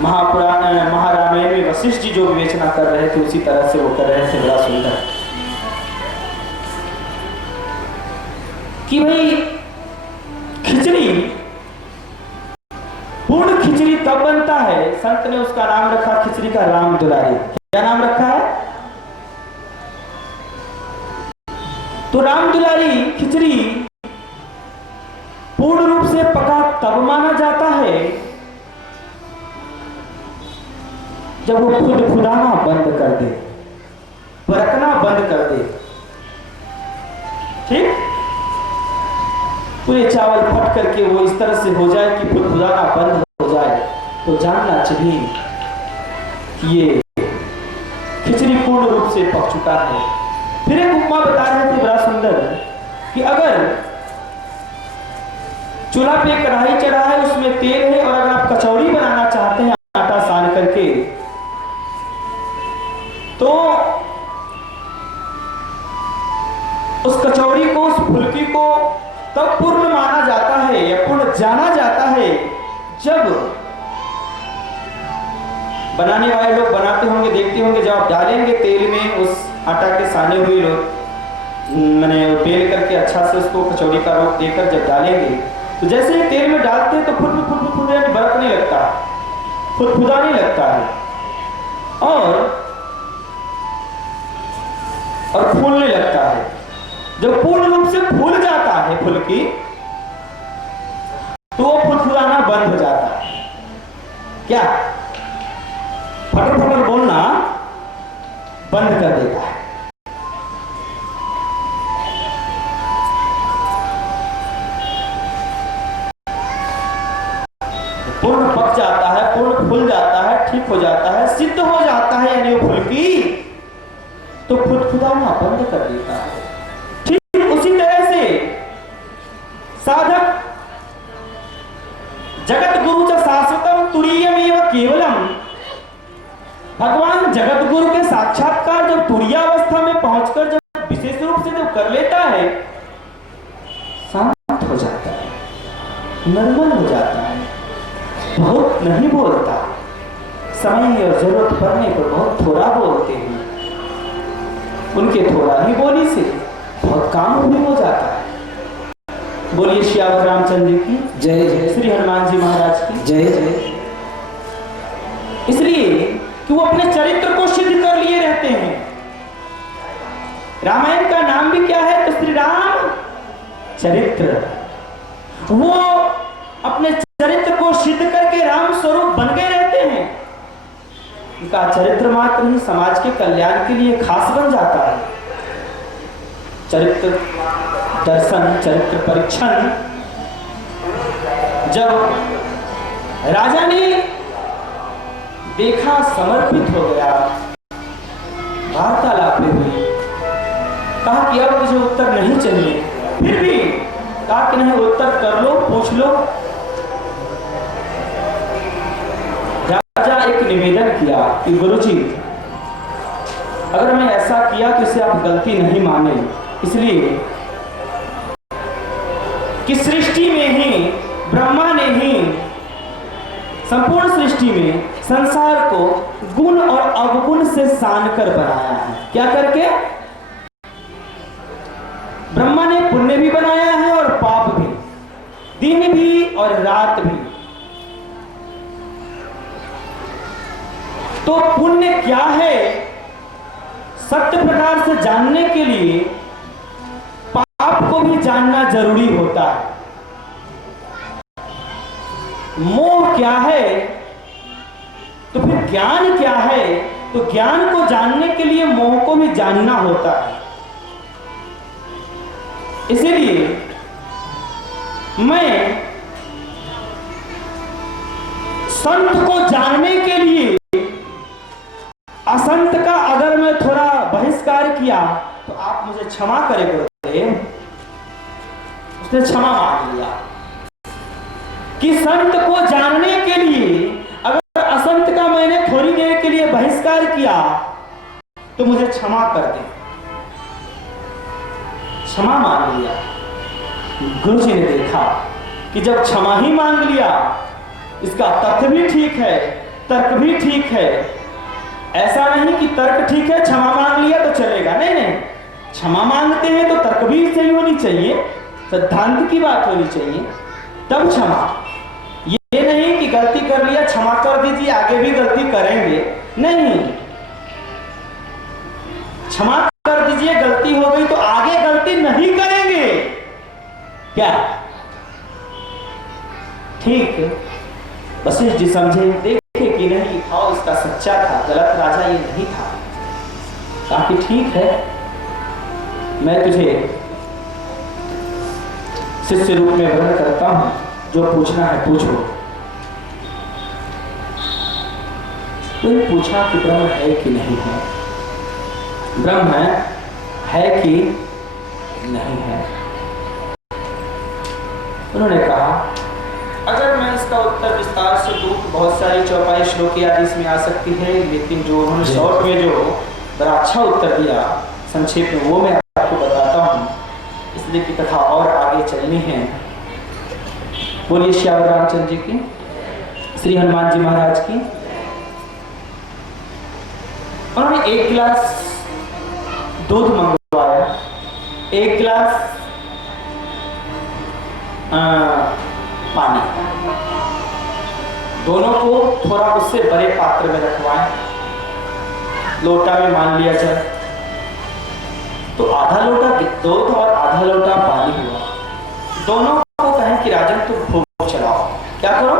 महारामायण में वशिष्ठ जी जो विवेचना कर रहे थे उसी तरह से वो कर रहे थे। बड़ा सुंदर। कि भाई खिचड़ी, पूर्ण खिचड़ी तब बनता है, संत ने उसका नाम रखा खिचड़ी का राम दुलारी। क्या नाम रखा है? तो राम दुलारी खिचड़ी पूर्ण रूप से पका तब माना जाता है जब वो खुद खुदाना बंद कर दे, बरकना बंद कर दे। ठीक, पूरे चावल फट करके वो इस तरह से हो जाए कि फुदफुदाना बंद हो जाए, तो जानना चाहिए कि ये खिचड़ी पूर्ण रूप से पक चुका है। फिर एक उपमा बता रहे थे बड़ा सुंदर कि अगर चूल्हा पे कढ़ाई चढ़ा है, उसमें तेल है, और अगर आप कचौड़ी बनाना चाहते हैं आटा सान करके, तो उस कचौड़ी को, उस फुल्की को तब पूर्ण माना जाता है या पूर्ण जाना जाता है जब बनाने वाले लोग बनाते होंगे, देखते होंगे, जब आप डालेंगे तेल में उस आटा के साने हुए लोग मैंने बेल करके अच्छा से उसको कचौड़ी का रूप देकर जब डालेंगे, तो जैसे ही तेल में डालते हैं तो फुदफुदाने बरकने लगता है, फुदफुदाने लगता है और फूलने लगता है। जब पूर्ण रूप से फूल जाता है फुल्की, तो वो फुदफुदाना बंद हो जाता है। क्या? फटर फटर बोलना बंद कर देता है। पूर्ण पक जाता है, पूर्ण फूल जाता है, ठीक हो जाता है, सिद्ध हो जाता है, यानी वो फुल्की तो फुदफुदाना बंद कर देता है। ठीक उसी तरह से साधक जगत गुरु च शाश्वतम तुरीयमेव केवलम, भगवान जगत गुरु के साक्षात्कार जब तुरीय अवस्था में पहुंचकर जब विशेष रूप से जब कर लेता है, शांत हो जाता है, निर्मल हो जाता है, बहुत नहीं बोलता, समय और जरूरत पड़ने पर बहुत थोड़ा बोलते हैं। उनके थोड़ा ही बोली से बहुत काम भी हो जाता है। बोलिए श्यावर रामचंद्र की जय जय, श्री हनुमान जी महाराज की जय जय। इसलिए कि वो अपने चरित्र को सिद्ध कर लिए रहते हैं। रामायण का नाम भी क्या है? तो श्री राम चरित्र। वो अपने चरित्र को सिद्ध करके राम स्वरूप बन गए रहते हैं। उनका चरित्र मात्र ही समाज के कल्याण के लिए खास बन जाता है। चरित्र दर्शन, चरित्र परीक्षण, जब राजा ने देखा समर्पित हो गया, वार्तालाप हुई, कहा कि अब मुझे उत्तर नहीं चाहिए, फिर भी कहा कि नहीं उत्तर कर लो, पूछ लो। राजा एक निवेदन किया कि गुरुजी, अगर मैं ऐसा किया तो इसे आप गलती नहीं माने, इसलिए कि सृष्टि में ही ब्रह्मा ने ही संपूर्ण सृष्टि में संसार को गुण और अवगुण से सान कर बनाया है। क्या करके? ब्रह्मा ने पुण्य भी बनाया है और पाप भी, दिन भी और रात भी। तो पुण्य क्या है, सत्य प्रकार से जानने के लिए पाप को भी जानना जरूरी होता है। मोह क्या है, तो फिर ज्ञान क्या है, तो ज्ञान को जानने के लिए मोह को भी जानना होता है। इसीलिए मैं संत को जानने के लिए असंत का अगर मैं थोड़ा बहिष्कार किया तो आप मुझे क्षमा करें गुरुदेव। उसने क्षमा मांग लिया कि संत को जानने के लिए अगर असंत का मैंने थोड़ी देर के लिए बहिष्कार किया तो मुझे क्षमा कर दे। क्षमा मांग लिया। गुरुजी ने देखा कि जब क्षमा ही मांग लिया, इसका तथ्य भी ठीक है, तर्क भी ठीक है। ऐसा नहीं कि तर्क ठीक है, क्षमा मांग लिया तो चलेगा, नहीं नहीं, क्षमा मांगते हैं तो तर्क भी सही होनी चाहिए। सिद्धांत की बात होनी चाहिए, तब क्षमा। ये नहीं कि गलती कर लिया क्षमा कर दीजिए, आगे भी गलती करेंगे, नहीं। क्षमा कर दीजिए, गलती हो गई तो आगे गलती नहीं करेंगे, क्या ठीक है? वशिष्ठ जी समझे, देखे कि नहीं भाव इसका सच्चा था, गलत राजा ये नहीं था। काफी ठीक है, मैं तुझे शिष्य रूप में ग्रहण करता हूं, जो पूछना है पूछो। कोई पूछा कि ब्रह्म है कि नहीं है, ब्रह्म है कि नहीं है। उन्होंने कहा अगर मैं इसका उत्तर विस्तार से दूं तो बहुत सारी चौपाई श्लोक आदि इसमें आ सकती है, लेकिन जो उन्होंने शॉर्ट में जो बड़ा अच्छा उत्तर दिया संक्षेप में, वो मैं आपको बताता हूँ, इसलिए कि कथा और आगे चलनी है। बोलिए श्यावर रामचंद्र जी की, श्री हनुमान जी महाराज की। उन्होंने 1 गिलास दूध मंगवाया, 1 गिलास पानी, दोनों को थोड़ा उससे बड़े पात्र में रखवाएं, लोटा में मान लिया जाए तो आधा लोटा दूध और आधा लोटा पानी हुआ। दोनों को कहें कि राजन तुम खूब चलाओ, क्या करो,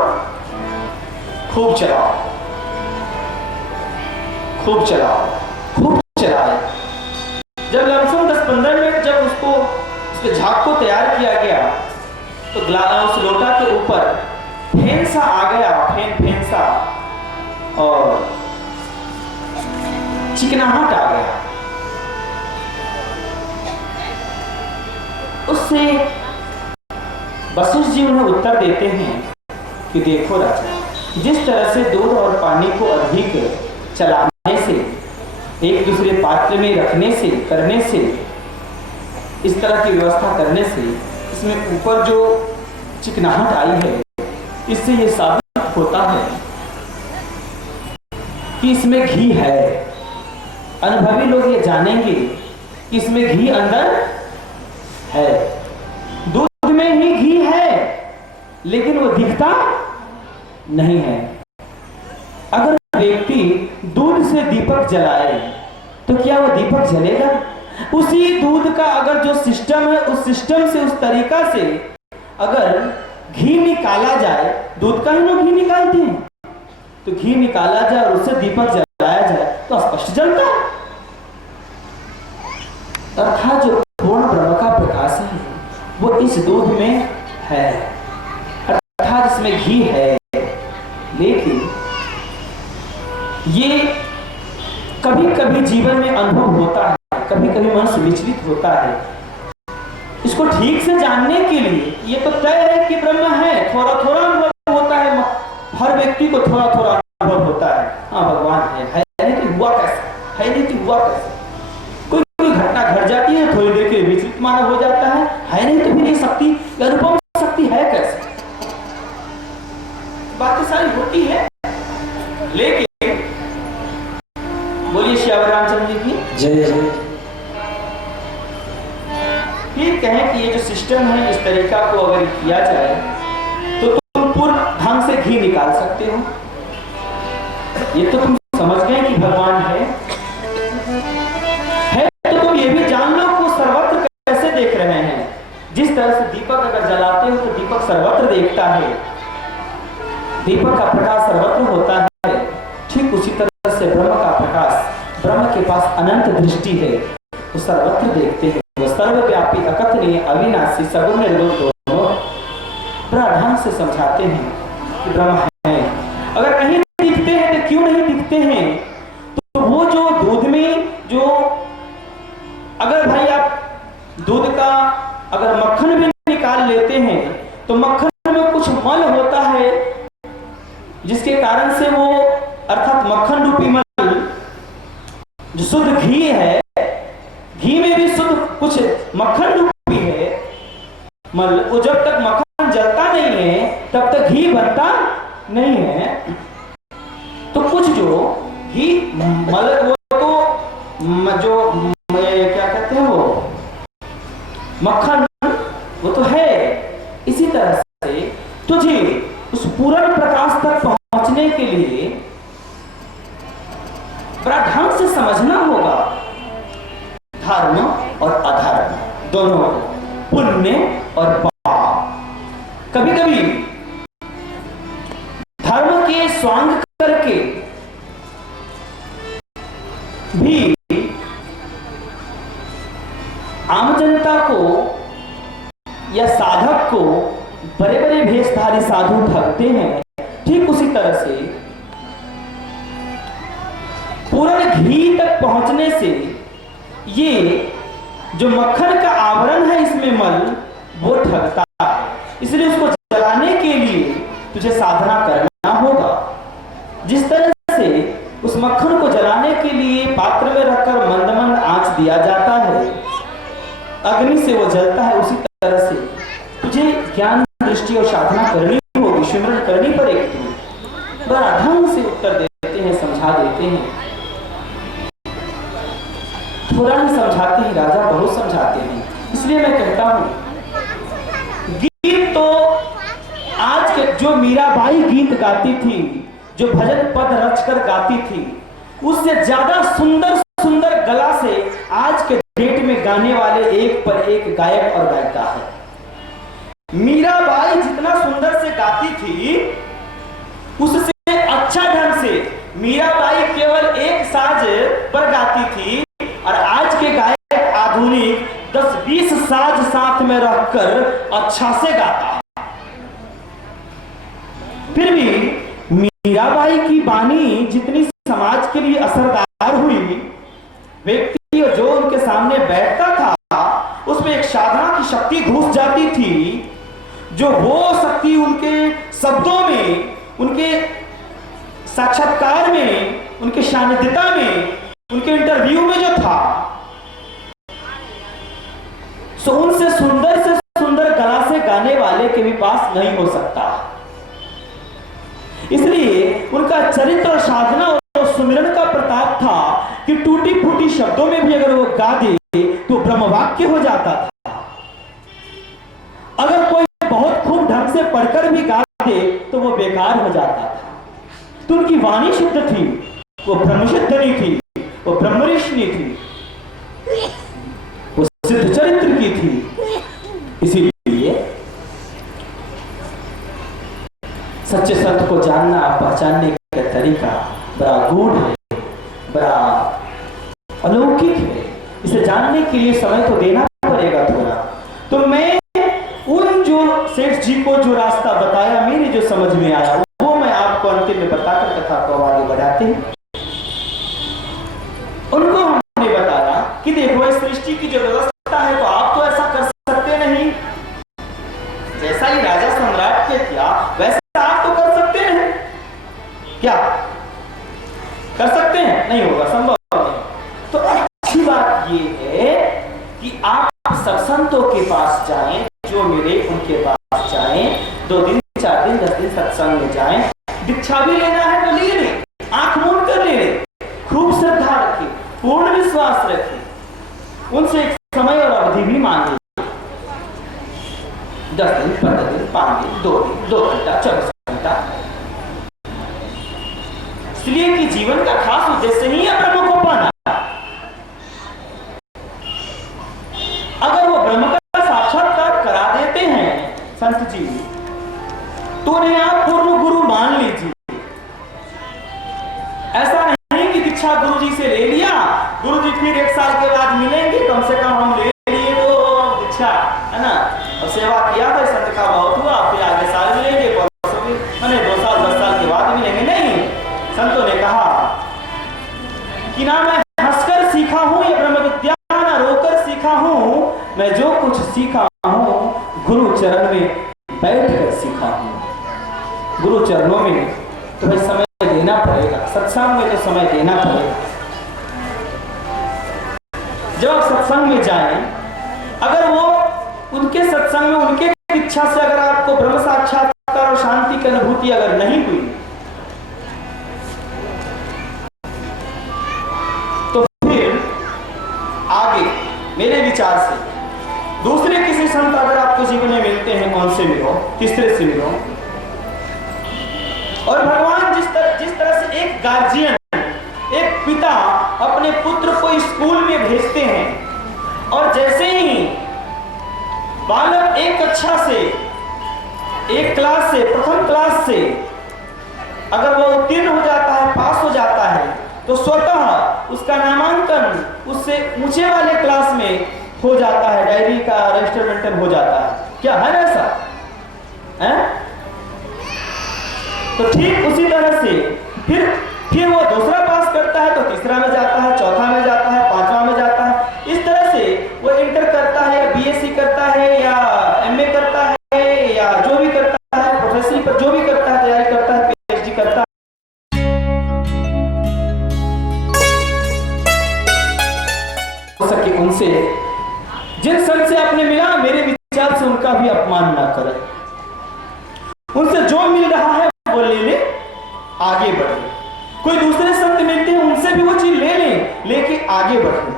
खूब चलाओ, खूब चलाओ, खूब चलाए। जब लमसम 10-15 मिनट जब उसके झाग को तैयार किया गया तो उस लोटा के ऊपर फेन सा आ गया, फेन सा, और चिकनाहट आ गया। उससे वशिष्ठ जी उन्हें उत्तर देते हैं कि देखो राजा, जिस तरह से दूध और पानी को अधिक चलाने से, एक दूसरे पात्र में रखने से, करने से, इस तरह की व्यवस्था करने से इसमें ऊपर जो चिकनाहट आई है, इससे ये साबित होता है कि इसमें घी है। अनुभवी लोग ये जानेंगे कि इसमें घी अंदर है, दूध में ही घी है, लेकिन वो दिखता नहीं है। अगर व्यक्ति दूध से दीपक जलाए तो क्या वो दीपक जलेगा? उसी दूध का अगर जो सिस्टम है, उस सिस्टम से, उस तरीका से अगर घी निकाला जाए, दूध का ही लोग घी निकालते हैं, तो घी निकाला जाए और उससे दीपक जलाया जाए तो स्पष्ट जलता है। अर्थात जो पूर्ण ब्रह्म का प्रकाश है वो इस दूध में है, अर्थात इसमें घी है। लेकिन ये कभी कभी जीवन में अनुभव होता है, कभी कभी मन से विचलित होता है। इसको ठीक से जानने के लिए ये तो तय है कि ब्रह्म है, थोड़ा थोड़ा अनुभव होता है, हर व्यक्ति को थोड़ा थोड़ा अनुभव होता है। हाँ भगवान है नहीं तो हुआ कैसे, है नहीं तो हुआ कैसे। कोई घटना घट जाती है, थोड़ी देर के विचलित मानव हो जाता है नहीं तो फिर ये शक्ति, अनुपम शक्ति है कैसे, बातें सारी होती है। लेकिन बोलिए श्यावर रामचंद्र जी की जय जय। फिर कहें कि ये जो सिस्टम है, इस तरीका को अगर किया जाए तो तुम पूर्ण ढंग से घी निकाल सकते हो। ये तो तुम समझ गए कि भगवान है तो तुम ये भी जान लो को सर्वत्र कैसे देख रहे हैं। जिस तरह से दीपक अगर जलाते हो तो दीपक सर्वत्र देखता है, दीपक का प्रकाश सर्वत्र होता है, ठीक उसी तरह से ब्रह्म का प्रकाश, ब्रह्म के पास अनंत दृष्टि है, वो सर्वत्र देखते हैं। वो सर्वव्यापी, अकथनीय, अविनाशी, सगुण निर्गुण दोनों बड़ा ढंग से समझाते हैं कि ब्रह्म है। अगर कहीं दिखते हैं तो क्यों नहीं दिखते हैं? तो वो जो दूध में जो, अगर भाई आप दूध का अगर मक्खन भी निकाल लेते हैं तो मक्खन में कुछ मल होता है जिसके कारण से वो, अर्थात मक्खन रूपी मल जो शुद्ध घी है, घी में भी शुद्ध कुछ मक्खन रूपी है मल, वो जब तक मक्खन जलता नहीं है तब तक घी बनता नहीं है। तो कुछ जो घी मल, वो तो जो क्या कहते हैं, वो मक्खन वो तो है। इसी तरह से तुझे उस पूर्ण प्रकाश तक पहुंचने के लिए बड़ा ढंग से समझना होगा धर्म और अधर्म दोनों को, पुण्य और पाप। कभी कभी धर्म के स्वांग करके भी आम जनता को या साधक को बड़े बड़े भेषधारी साधु ठगते हैं। ठीक उसी तरह से पूर्ण घी तक पहुंचने से ये जो मक्खन का आवरण है इसमें मल, वो ठगता है। इसलिए उसको जलाने के लिए तुझे साधना करना होगा। जिस तरह से उस मक्खन को जलाने के लिए पात्र में रखकर मंद मंद आंच दिया जाता है, अग्नि से वो जलता है, उसी तरह से तुझे ज्ञान दृष्टि और साधना करनी होगी, सिमरन करनी पड़ेगी। बड़ा ढंग से उत्तर देते हैं, समझा देते हैं। थोड़ा ही समझाते हैं राजा, बहुत समझाते हैं। इसलिए मैं कहता हूं गीत तो आज के जो मीराबाई गीत गाती थी, जो भजन पद रचकर गाती थी, उससे ज्यादा सुंदर सुंदर गला से आज के डेट में गाने वाले एक पर एक गायक और गायिका है। मीराबाई जितना सुंदर से गाती थी, उससे अच्छा ढंग से मीराबाई केवल एक साज पर गाती थी, और आज के गायक आधुनिक 10-20 साज साथ में रखकर अच्छा से गाता है। फिर भी मीराबाई की वाणी जितनी समाज के लिए असरदार हुई, व्यक्ति जो उनके सामने बैठता था उसमें एक साधना की शक्ति घुस जाती थी, जो वो शक्ति उनके शब्दों में, उनके साक्षात्कार में, उनके सानिध्यता में, उनके इंटरव्यू में जो था, सो उनसे सुंदर गला से गाने वाले के भी पास नहीं हो सकता। इसलिए उनका चरित्र और साधना और सुमिरन का प्रताप था कि टूटी फूटी शब्दों में भी अगर वो गा दे तो ब्रह्मवाक्य हो जाता था। अगर कोई बहुत खूब ढंग से पढ़कर भी गा दे तो वो बेकार हो जाता था। तो उनकी वाणी शुद्ध थी, वो ब्रह्मशुद्ध नहीं थी, वो ब्रह्मऋषि थी, वो सिद्ध चरित्र की थी। इसीलिए सच्चे संत को जानना, पहचानने का तरीका बड़ा गूढ़ है, बड़ा अलौकिक है। इसे जानने के लिए समय तो देना पड़ेगा थोड़ा। तो मैं उन जो सेठ जी को जो रास्ता बताया, मेरी जो समझ में आया, वो मैं आपको अंतिम में बताकर कथा को आगे बढ़ाते हैं। उनको हमने बताया कि देखो इस सृष्टि की जो व्यवस्था है, तो आप तो ऐसा कर सकते नहीं, जैसा ही राजा सम्राट ने किया वैसे आप तो कर सकते हैं क्या? कर सकते हैं? नहीं होगा, संभव नहीं। तो अच्छी बात ये है कि आप सत्संतों के पास जाएं, जो मिले उनके पास जाएं, 2 दिन 4 दिन 10 दिन सत्संग में जाएं। दीक्षा भी लेना है तो ले लें, आंख मूंद कर ले लें, खूब श्रद्धा रखें, पूर्ण विश्वास रखें, उनसे एक समय और अवधि भी मांगे, 10 दिन 15 दिन 5 दिन 2 दिन 2 घंटा 24 घंटा। इसलिए कि जीवन का खास उद्देश्य ही है ब्रह्म को पाना। अगर वो ब्रह्म का साक्षात्कार करा देते हैं संत जी, तो उन्हें आप पूर्ण गुरु मान लीजिए। ऐसा नहीं कि दीक्षा गुरु जी से ले लिया, गुरु जी फिर 1 साल के बाद मिलेंगे, कम से कम हम ले लिए वो दीक्षा, है ना, और सेवा किया था, संत का बहुत हुआ, फिर आगे साल मिलेंगे, 2 साल 10 साल के बाद मिलेंगे। नहीं, संतों ने कहा कि ना मैं हंसकर सीखा हूं ये ब्रह्म विद्या, ना रोकर सीखा हूं, मैं जो कुछ सीखा हूं गुरु चरण में बैठकर सीखा हूं। गुरु चरणों में तो समय देना पड़ेगा, सत्संग में तो समय देना पड़ेगा। जब आप सत्संग में जाएं, अगर वो उनके सत्संग में उनके इच्छा से अगर आपको ब्रह्म साक्षात्कार और शांति की अनुभूति अगर नहीं हुई, तो फिर आगे मेरे विचार से दूसरे किसी संत अगर आप आपको जीवन में मिलते हैं, कौन से मिलो, किस तरह से मिलो। और भगवान जिस तरह से एक गार्जियन, एक पिता अपने पुत्र को स्कूल में भेजते हैं, और जैसे ही बालक एक कक्षा से, एक क्लास से, प्रथम क्लास से अगर वो उत्तीर्ण हो जाता है, पास हो जाता है, तो स्वतः उसका नामांकन उससे ऊंचे वाले क्लास में हो जाता है, डायरी का रजिस्टर मेंटेन हो जाता है। क्या है ऐसा है? तो ठीक उसी तरह से फिर वो दूसरा पास करता है तो तीसरा में जाता है, चौथा में जाता है, पांचवा में जाता है। इस तरह से वो इंटर करता है या बीएससी करता है या एमए करता है या जो भी करता है, प्रोफेसर पर जो भी करता है, तैयारी करता है, पीएचडी करता है। हो सके उनसे, जिन संत से आपने मिला, मेरे विचार से उनका भी अपमान ना करें। उनसे जो मिल रहा है वो ले ले, आगे बढ़े। कोई दूसरे संत मिलते हैं, उनसे भी वो चीज ले लें, लेके आगे बढ़े।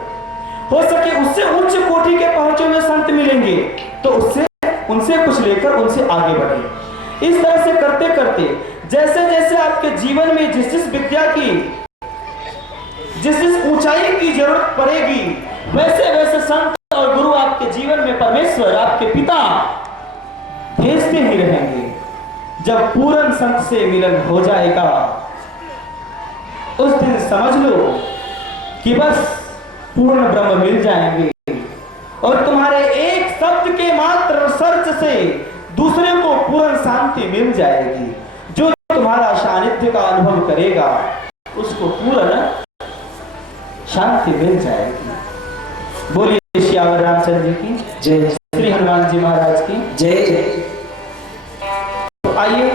हो सके उससे उच्च कोटि के पहुंचे हुए संत मिलेंगे तो उनसे कुछ लेकर उनसे आगे बढ़े। इस तरह से करते करते जैसे जैसे आपके जीवन में जिस जिस विद्या की, जिस जिस ऊंचाई की जरूरत पड़ेगी, वैसे वैसे संत और गुरु आपके जीवन में, परमेश्वर आपके पिता भेजते ही रहेंगे। जब पूर्ण संत से मिलन हो जाएगा, उस दिन समझ लो कि बस पूर्ण ब्रह्म मिल जाएंगे, और तुम्हारे एक शब्द के मात्र सर्च से दूसरे को पूर्ण शांति मिल जाएगी। जो तुम्हारा सानिध्य का अनुभव करेगा उसको पूर्ण शांति मिल जाएगी। बोलिए श्यावर रामचंद्र जी की जय, श्री हनुमान जी महाराज की जय। आइए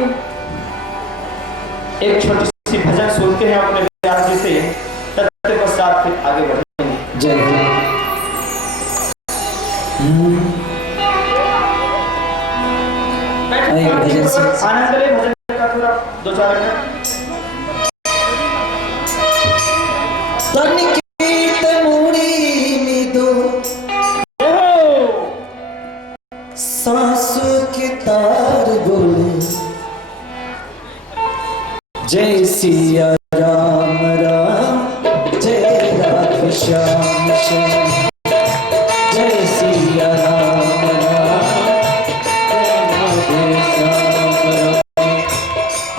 एक छोटी सी भजन सुनते हैं अपने व्यास जी से, तत्पश्चात फिर आगे बढ़ेंगे। जय जय। आनंद ले भजन का थोड़ा 2-4 मिनट। सांसों के तार बोले जय सिया राम राम, जय राधे श्याम श्याम, जय सिया राम राम, जय राधे श्याम राम।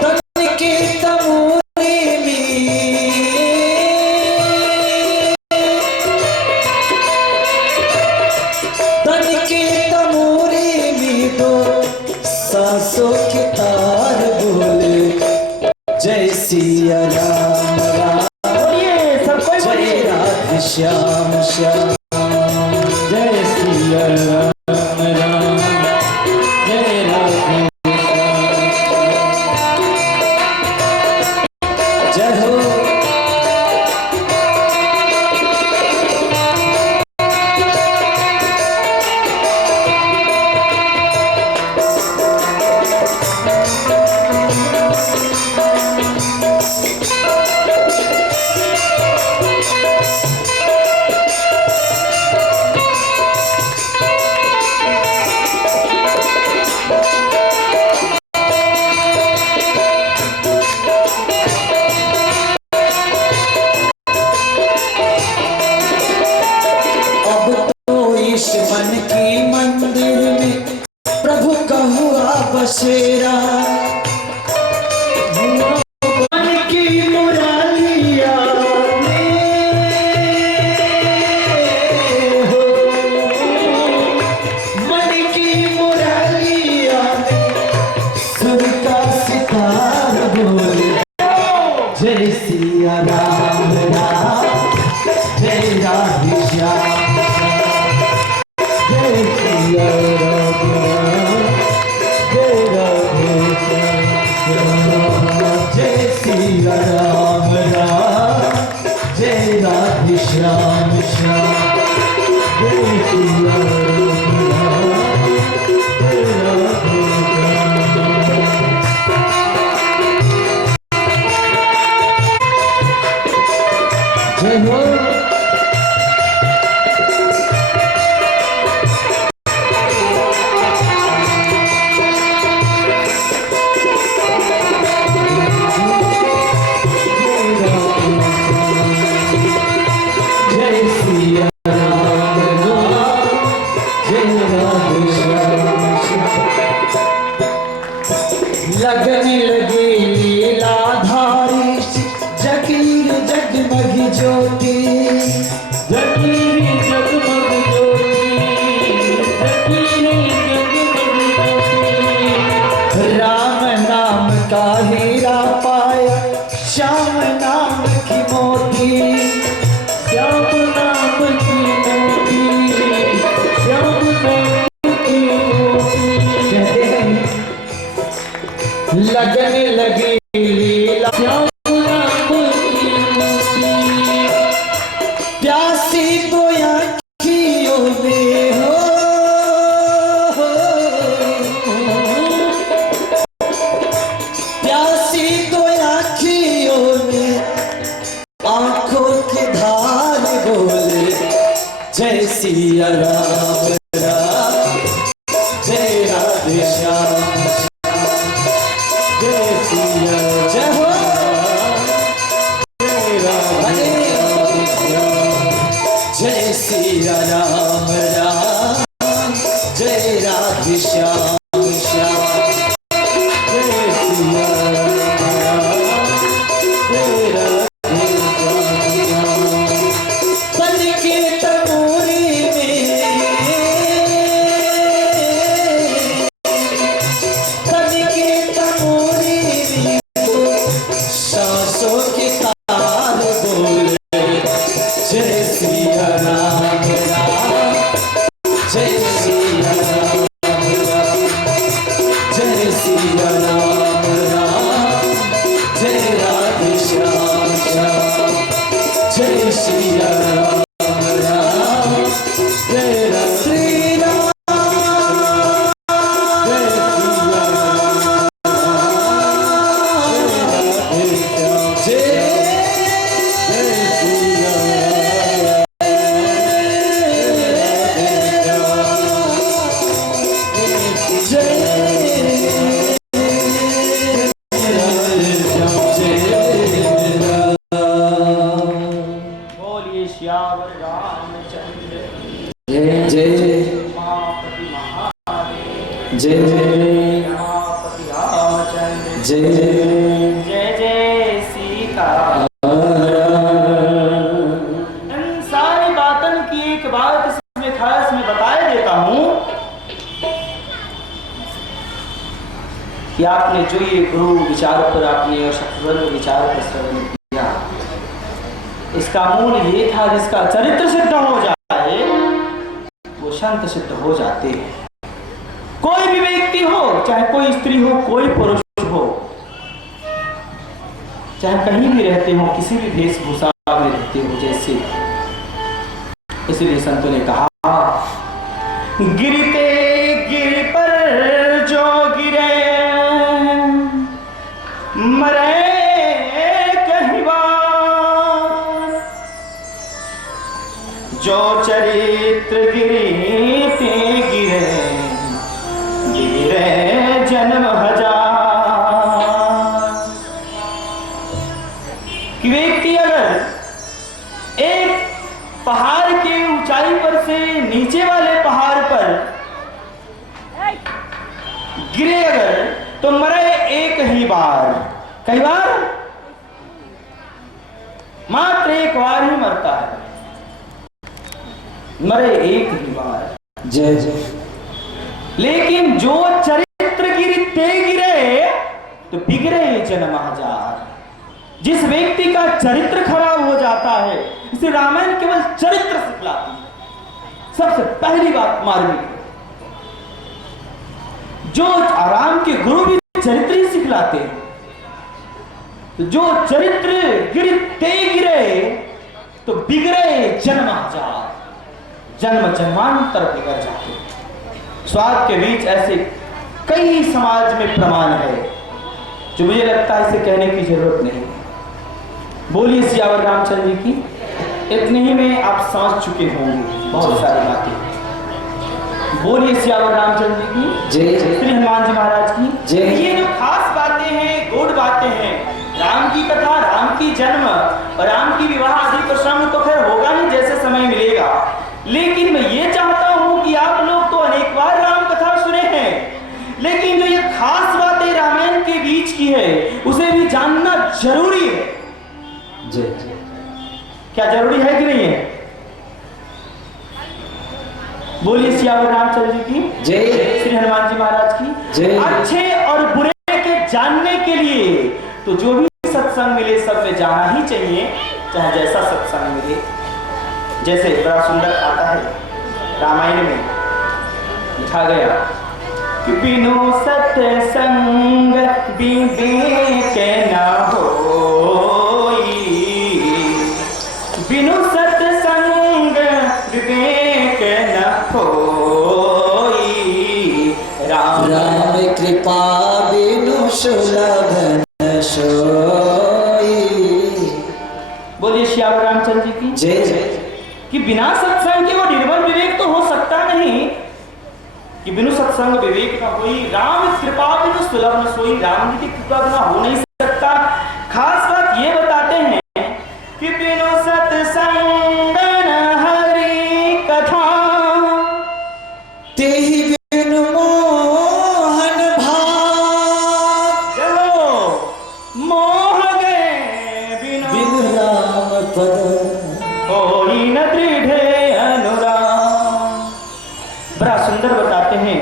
तन के तमोरे में, तन के तमोरे में दो सांसों के तार बोले जय सिया राम राम, जय राधे श्याम श्याम, जय सिया राम राम, जय राधे श्याम, जय हो। मन की मंदिर में प्रभु का हुआ बसेरा, मन की मुरालिया में हो, मन की मुरालिया में सुर का सितार बोले जय सिया राम राम, जय राधे श्याम, जय सिया राम राम, जय राधे श्याम, जय सिया राम राम, जय राधे श्याम श्याम, जय सिया राम राम, जय राधे श्याम। लगने लगी लीलाधारी जगीर जगमग ज्योति, जगीर जगमग ज्योति, जगीर जगमग ज्योति। राम नाम का हीरा पाया श्याम नाम की मोती, श्याम नाम की मोती, श्याम नाम की मोती। लगने लगी लीला श्याम नाम की मोती। प्यासी तो आँखियों में हो, प्यासी तो आँखियों में आँखों की धार बोले जय सिया राम राम, जय राधे श्याम जय सिया जय हो जय राधे जय सिया राम राम, जय राधे श्याम श्याम। जय सिया जय राधे पल के तमोरी में, पल के तमोरी में सांसों के तार बोले जय सिया राम राम, जय सिया राम राम, जय सिया राम राम, जय राधे श्याम श्याम। जय सिया राम राम, जय श्री राम, जय सिया जय बोलिए श्यावर रामचंद्र जय जय उमापति महादेव, जय जय उमापति रामचंद्र, जय जय जय सीता। इन सारी बातन की एक बात इसमें खास मैं बता देता हूं कि आपने जो ये गुरु विचार पर आपने और शत्रुघ्न विचार पर श्रवण किया, इसका मूल ये था जिसका चरित्र सिद्ध हो जाए वो संत सिद्ध हो जाते हैं। कोई भी व्यक्ति हो, चाहे कोई स्त्री हो, कोई पुरुष हो, चाहे कहीं भी रहते हो, किसी भी वेशभूषा में रहते हो जैसे, इसलिए संतों ने कहा गिरते गिर पर जो गिरे मरे कहीं बार, जो चरित्र गिरते गिरे गिरे जन्म हजार। कि व्यक्ति अगर एक पहाड़ के ऊंचाई पर से नीचे वाले पहाड़ पर गिरे अगर तो मरे एक ही बार। कई बार? मात्र एक बार ही मरता है, मरे एक ही बार। जय जय। लेकिन जो चरित्र गिरते गिरे तो बिगड़े जन्म हजार। जिस व्यक्ति का चरित्र खराब हो जाता है, इसे रामायण केवल चरित्र सिखलाती है। सबसे पहली बात मार्मिक है, जो आराम के गुरु भी चरित्र ही सिखलाते हैं। तो जो चरित्र गिरते गिरे तो बिगड़े जन्म हजार, जन्म जन्मांतर बिगड़ जाते। स्वाद के बीच ऐसे कई समाज में प्रमाण है जो मुझे लगता है इसे कहने की जरूरत नहीं। बोलिए सियावर रामचंद्र जी की। इतने ही में आप समझ चुके होंगे बहुत सारी बातें। बोलिए सियावर रामचंद्र जी की जय। श्री हनुमान जी महाराज की जय। ये जो खास बातें हैं, गूढ़ बातें हैं, राम की कथा, राम की जन्म और राम की विवाह आदि प्रसंग तो खैर होगा ही जैसे समय मिलेगा। लेकिन मैं ये चाहता हूं कि आप लोग तो अनेक बार राम कथा सुने हैं, लेकिन जो ये खास बातें रामायण के क्या जरूरी है कि नहीं है? बोलिए सियावर रामचंद्र जी की जय। श्री हनुमान जी महाराज की जय। अच्छे और बुरे के जानने के लिए तो जो भी सत्संग मिले सब में जाना ही चाहिए, चाहे जैसा सत्संग मिले। जैसे बड़ा सुंदर आता है रामायण में लिखा गया कि बिनु सत्संग विवेक न होई, बिनु सत्संग विवेक न होई, राम राम कृपा बिनु सुलभ न सोई। बोलिए श्याम रामचंद्र जी की जय। कि बिना सत्संग के वो निर्मल विवेक तो हो सकता नहीं, कि बिनु सत्संग विवेक न होई, राम कृपा बिनु सुलभ न सोई, राम जी की कृपा बिना हो नहीं सकता। खास बात ये बताते हैं कि बिनु सत्संग न हरि कथा, तेहि बिनु मोहन भाग, चलो मोह गए बिनु बिनु राम पद होई न दृढ़ अनुराग। बड़ा सुंदर बताते हैं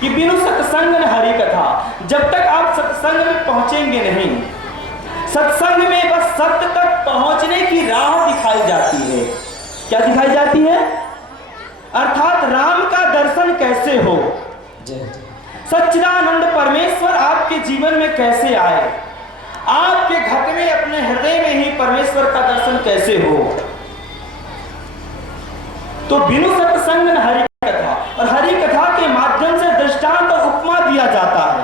कि बिनु सत्संग न हरि कथा, जब तक आप सत्संग में पहुंचेंगे नहीं, सत्संग में बस सत्य तक पहुंचने की राह दिखाई जाती है। क्या दिखाई जाती है? अर्थात राम का दर्शन कैसे हो, सच्चिदानंद परमेश्वर आपके जीवन में कैसे आए, आपके घट में अपने हृदय में ही परमेश्वर का दर्शन कैसे हो। तो बिनु सत्संग न हरि कथा, और हरि कथा के माध्यम से दृष्टांत और उपमा दिया जाता है,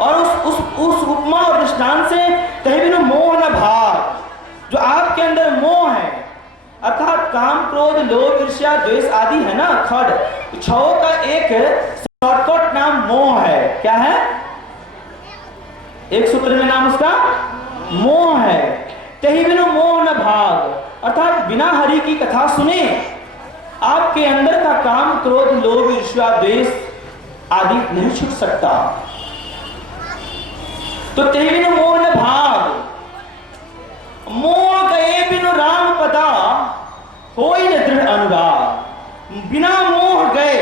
और उस उपमा और दृष्टांत से कहीं बिनु मोह न भाग, जो आपके अंदर मोह है अर्थात काम क्रोध लोभ ईर्ष्या द्वेष आदि है ना, खड, तो छओं का एक शॉर्टकट नाम मोह है। क्या है? एक सूत्र में नाम उसका मोह है। कहीं बिनु मोह न भाग, अर्थात बिना हरि की कथा सुने आपके अंदर का काम क्रोध लोभ ईर्ष्या द्वेष आदि नहीं छूट सकता। तो तेहि बिनु मोह न भाग, मोह गए बिनु राम पदा, होई न दृढ़ अनुराग। बिना मोह गए,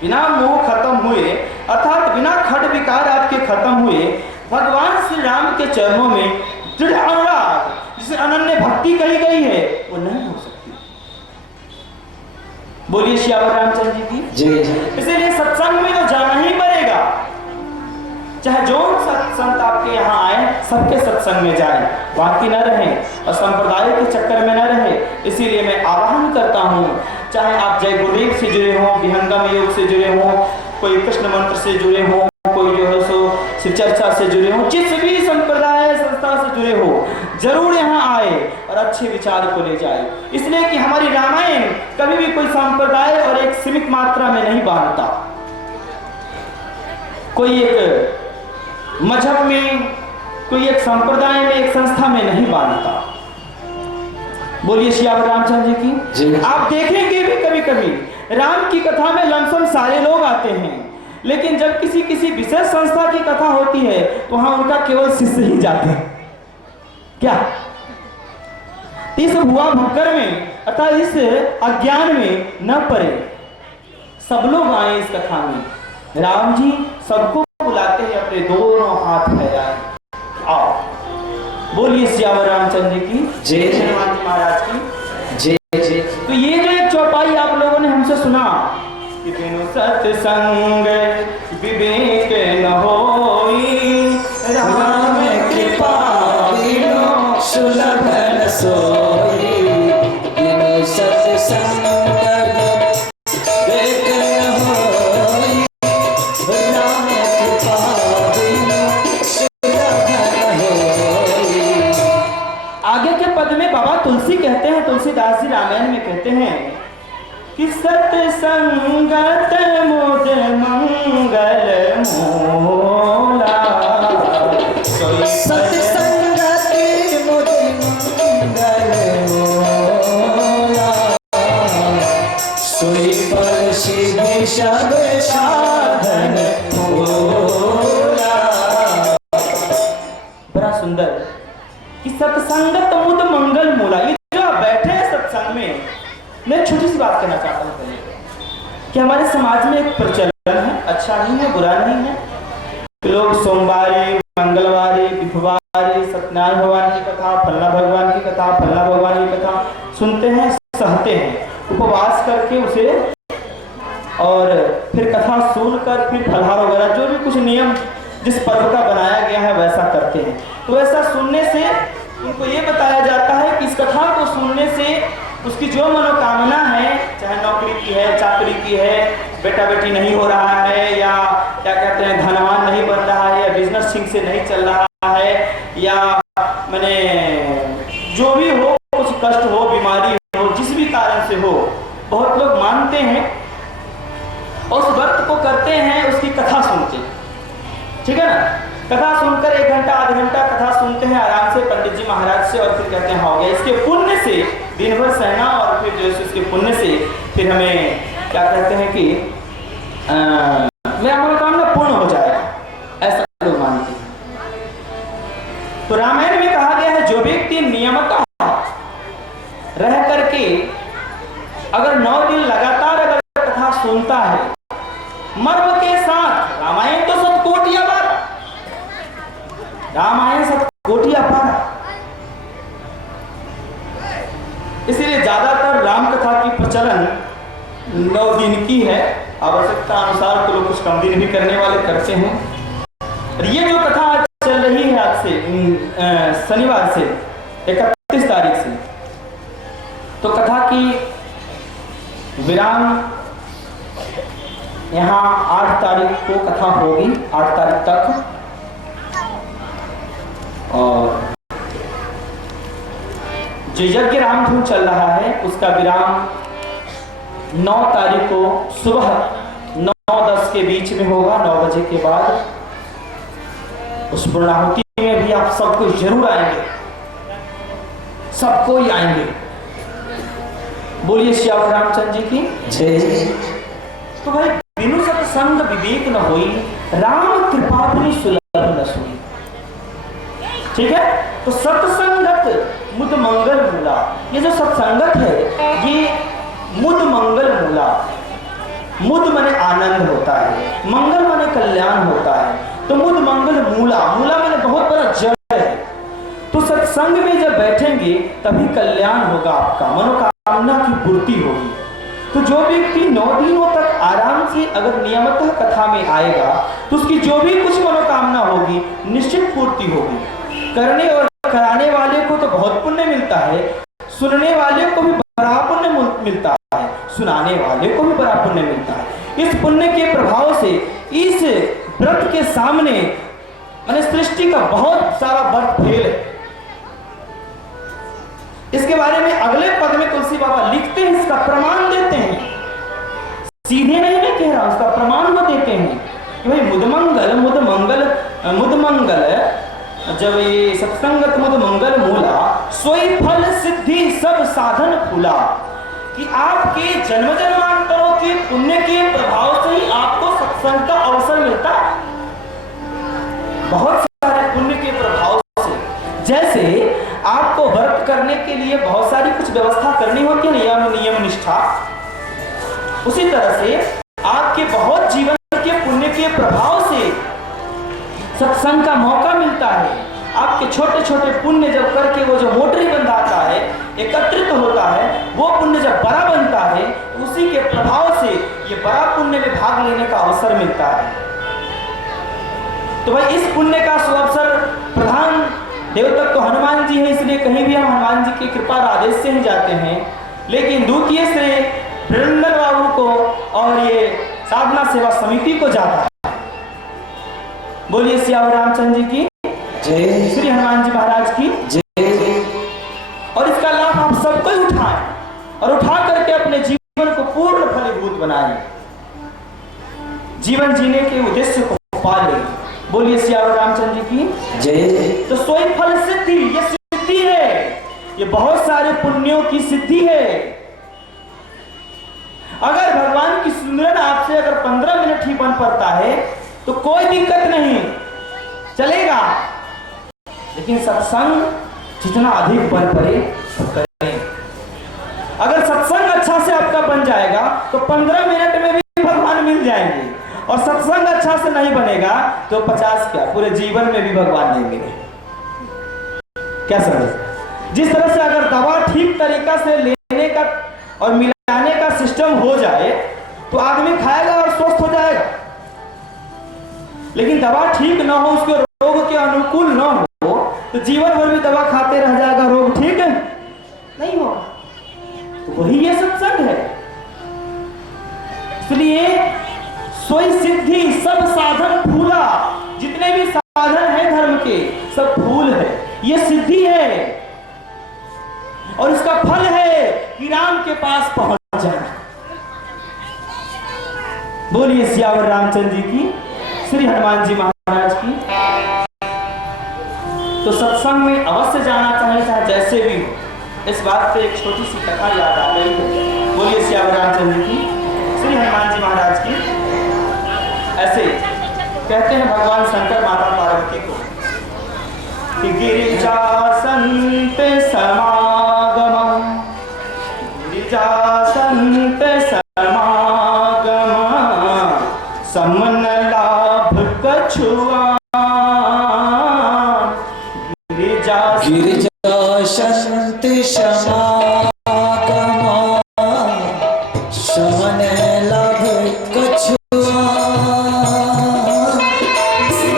बिना मोह खत्म हुए, अर्थात बिना खड विकार आपके खत्म हुए, भगवान श्री राम के चरणों में दृढ़ अनुराग, जिसे अनन्य भक्ति कही गई है, वो नहीं हो सकती। बोलिए श्यावर रामचंद्र जी की जय। इसीलिए सत्संग में तो जाना ही पड़ेगा, चाहे जो संत आपके यहाँ आए सबके सत्संग में जाएं, बाकी न रहें और संप्रदाय के चक्कर में न रहे। इसीलिए मैं आह्वान करता हूँ, चाहे आप जय गुरुदेव से जुड़े हों, विहंगम योग से जुड़े हों, कोई कृष्ण मंत्र से जुड़े हों, कोई जो है सो शिव चर्चा से जुड़े हों, जिस भी संप्रदाय संस्था से जुड़े हो, जरूर यहाँ आए और अच्छे विचार को ले जाए। इसलिए कि हमारी रामायण कभी भी कोई संप्रदाय और एक सीमित मात्रा में नहीं बांधता, कोई एक मजहब में, कोई एक संप्रदाय में, एक संस्था में नहीं बांधता। बोलिए श्याम रामचंद्र जी की। आप देखेंगे भी कभी कभी राम की कथा में लमसम सारे लोग आते हैं, लेकिन जब किसी विशेष संस्था की कथा होती है तो वहां उनका केवल शिष्य ही जाते हैं। क्या इस भुआ भक्कर में अर्थात इस अज्ञान में न पड़े, सब लोग आए इस कथा में। राम जी सबको बुलाते हैं, अपने दोनों हाथ फैलाए, आओ। बोलिए श्यावर रामचंद्र की जय। हनुमान जी महाराज की जय जय। तो ये जो एक चौपाई आप लोगों ने हमसे सुना कि बिनु सत्संग विवेक न होई, राम कृपा बिनु सुलभ न सोई, बिनु सत्संग विवेक न होई, राम कृपा बिनु सुलभ न होई। आगे के पद में बाबा तुलसी कहते हैं, तुलसीदास जी रामायण में कहते हैं कि सत्संगत मुझ मंगल मोला, सत्संगत मुझ मंगल मोला, सोई पर सिद्धि सब साधन मोला। बड़ा सुंदर कि सत्संगत मुद मंगल मूला। ये जो आप बैठे हैं सत्संग में, मैं छोटी सी बात कहना चाहता हूँ पहले कि हमारे समाज में एक प्रचलन है, अच्छा नहीं है, बुरा नहीं है, लोग सोमवारी, मंगलवारी, बुधवारी सत्यनारायण भगवान की कथा, फल्ला भगवान की कथा, फल्ला भगवान की कथा सुनते हैं, सहते हैं, उपवास करके उसे, और फिर कथा सुनकर फिर फलहार वगैरह जो भी कुछ नियम जिस पर्व का बनाया गया है वैसा करते हैं। तो ऐसा सुनने से उनको ये बताया जाता है कि इस कथा को सुनने से उसकी जो मनोकामना है, चाहे नौकरी की है, चाकरी की है, बेटा बेटी नहीं हो रहा है, या क्या कहते हैं धनवान नहीं बन रहा है, या बिजनेस ठीक से नहीं चल रहा है, या मैंने जो भी हो, कुछ कष्ट हो, बीमारी हो, जिस भी कारण से हो, बहुत लोग मानते हैं उस व्रत को करते हैं, उसकी कथा सुनते हैं, ठीक है ना। कथा सुनकर 1 घंटा आधा घंटा कथा सुनते हैं आराम से पंडित जी महाराज से, और फिर कहते हैं हो गया। इसके पुण्य से दिन भर सहना, और फिर जो है उसके पुण्य से फिर हमें क्या कहते हैं कि मेरा मनोकामना पूर्ण हो जाएगा, ऐसा लोग मानते हैं। तो रामायण में कहा गया है जो व्यक्ति नियमतः रह करके अगर 9 दिन लगातार अगर कथा सुनता है मर्म के साथ, रामायण तो सतकोटिया बार, रामायण सतकोटिया पार, इसीलिए ज्यादातर राम कथा की प्रचलन 9 दिन की है। आवश्यकता अनुसार तो लोग कुछ कम दिन भी करने वाले करते हैं। और ये जो कथा आज चल रही है, आज से शनिवार से 31 तारीख से, तो कथा की विराम यहाँ 8 तारीख को कथा होगी, 8 तारीख तक, और जो यज्ञ रामधुन चल रहा है उसका विराम 9 तारीख को सुबह 9-10 के बीच में होगा, 9 बजे के बाद। उस पूर्णाहुति में भी आप सबको जरूर आएंगे, सबको ही आएंगे। बोलिए श्याम रामचंद्र जी की जय। तो भाई बिनु सत्संग विवेक न होई, राम कृपा बिनु सुलभ न सोई, ठीक है। तो सत्संगत मुद मंगल मूला, ये जो सत्संगत है ये मुद मंगल मूला, मुद माने आनंद होता है, मंगल माने कल्याण होता है। तो मुद मंगल मूला, मूला माने बहुत बड़ा जड़ है। तो सत्संग में जब बैठेंगे तभी कल्याण होगा, आपका मनोकामना की पूर्ति होगी। तो जो व्यक्ति 9 दिनों तक आराम से अगर नियमित कथा में आएगा तो उसकी जो भी कुछ मनोकामना होगी निश्चित पूर्ति होगी। करने और कराने वाले को तो बहुत पुण्य मिलता है, सुनने वाले को भी बड़ा पुण्य मिलता है, सुनाने वाले को भी बड़ा पुण्य मिलता है। इस पुण्य के प्रभाव से इस व्रत के सामने मैंने सृष्टि का बहुत सारा व्रत फेल है। इसके बारे में अगले पद में तुलसी बाबा लिखते हैं, इसका प्रमाण देते हैं, सीधे नहीं मैं कह रहा, उसका प्रमाण वो देते हैं कि भाई मुद मंगल जब ये सत्संगत मुद मंगल मूला, सोई फल सिद्धि सब साधन फूला, कि आपके जन्म जन्मांतरों के पुण्य के प्रभाव से ही आपको सत्संग का अवसर मिलता है, बहुत सारे पुण्य के प्रभाव से। जैसे आपको व्रत करने के लिए बहुत सारी कुछ व्यवस्था करनी होती है, नियम निष्ठा, उसी तरह से आपके बहुत जीवन के पुण्य के प्रभाव से सत्संग का मौका मिलता है। आपके छोटे छोटे पुण्य जब करके वो जो मोटरी बंधाता है, एकत्रित होता है, वो पुण्य जब बड़ा बनता है, उसी के प्रभाव से ये बड़ा पुण्य में भाग लेने का अवसर मिलता है। तो भाई इस पुण्य का सुअवसर प्रधान देवता तो हनुमान जी है, इसलिए कहीं भी हम हनुमान जी की कृपा आदेश से ही जाते हैं, लेकिन द्वितीय से वृंदर बाबू को और ये साधना सेवा समिति को जाता है। बोलिए श्याम रामचंद्र जी की जय, श्री हनुमान जी महाराज की जय। और इसका लाभ आप सबको ही उठाएं और उठा करके अपने जीवन को पूर्ण फलीभूत बनाएं, जीवन जीने के उद्देश्य को पा लें। बोलिए श्याम रामचंद्र जी की जय। तो सोई फल सिद्धि, ये सिद्धि है, ये बहुत सारे पुण्यों की सिद्धि है। अगर भगवान की सुमिरन आपसे अगर 15 मिनट ही बन पड़ता है तो कोई दिक्कत नहीं, चलेगा। लेकिन सत्संग जितना अधिक बल पड़े करें। अगर सत्संग अच्छा से आपका बन जाएगा तो 15 मिनट में भी भगवान मिल जाएंगे, और सत्संग अच्छा से नहीं बनेगा तो 50 क्या पूरे जीवन में भी भगवान नहीं मिले। क्या समझ? जिस तरह से अगर दवा ठीक तरीका से लेने का और मिलाने का सिस्टम हो जाए तो आदमी खाएगा और स्वस्थ हो जाएगा, लेकिन दवा ठीक ना हो, उसके रोग के अनुकूल ना हो तो जीवन भर भी दवा खाते रह जाएगा, रोग ठीक नहीं होगा। तो वही ये सत्संग है। इसलिए सोई सिद्धि सब साधन फूला, जितने भी साधन है धर्म के सब फूल है, ये सिद्धि है और इसका फल है कि राम के पास पहुंच जाना। बोलिए सियावर रामचंद्र जी की, श्री हनुमान जी महाराज की। तो सत्संग में अवश्य जाना चाहिए, चाहे जैसे भी हो। इस बात से एक छोटी सी कथा याद आ गई है। बोलिए सियावर रामचंद्र जी की, श्री हनुमान जी महाराज की। ऐसे कहते हैं भगवान शंकर माता पार्वती को कि गिरिजा संत समागम, गिरिजा संत समागम, समन लाभ कछुआ, गिरिजा संत समागम, समन लाभ कछुआ,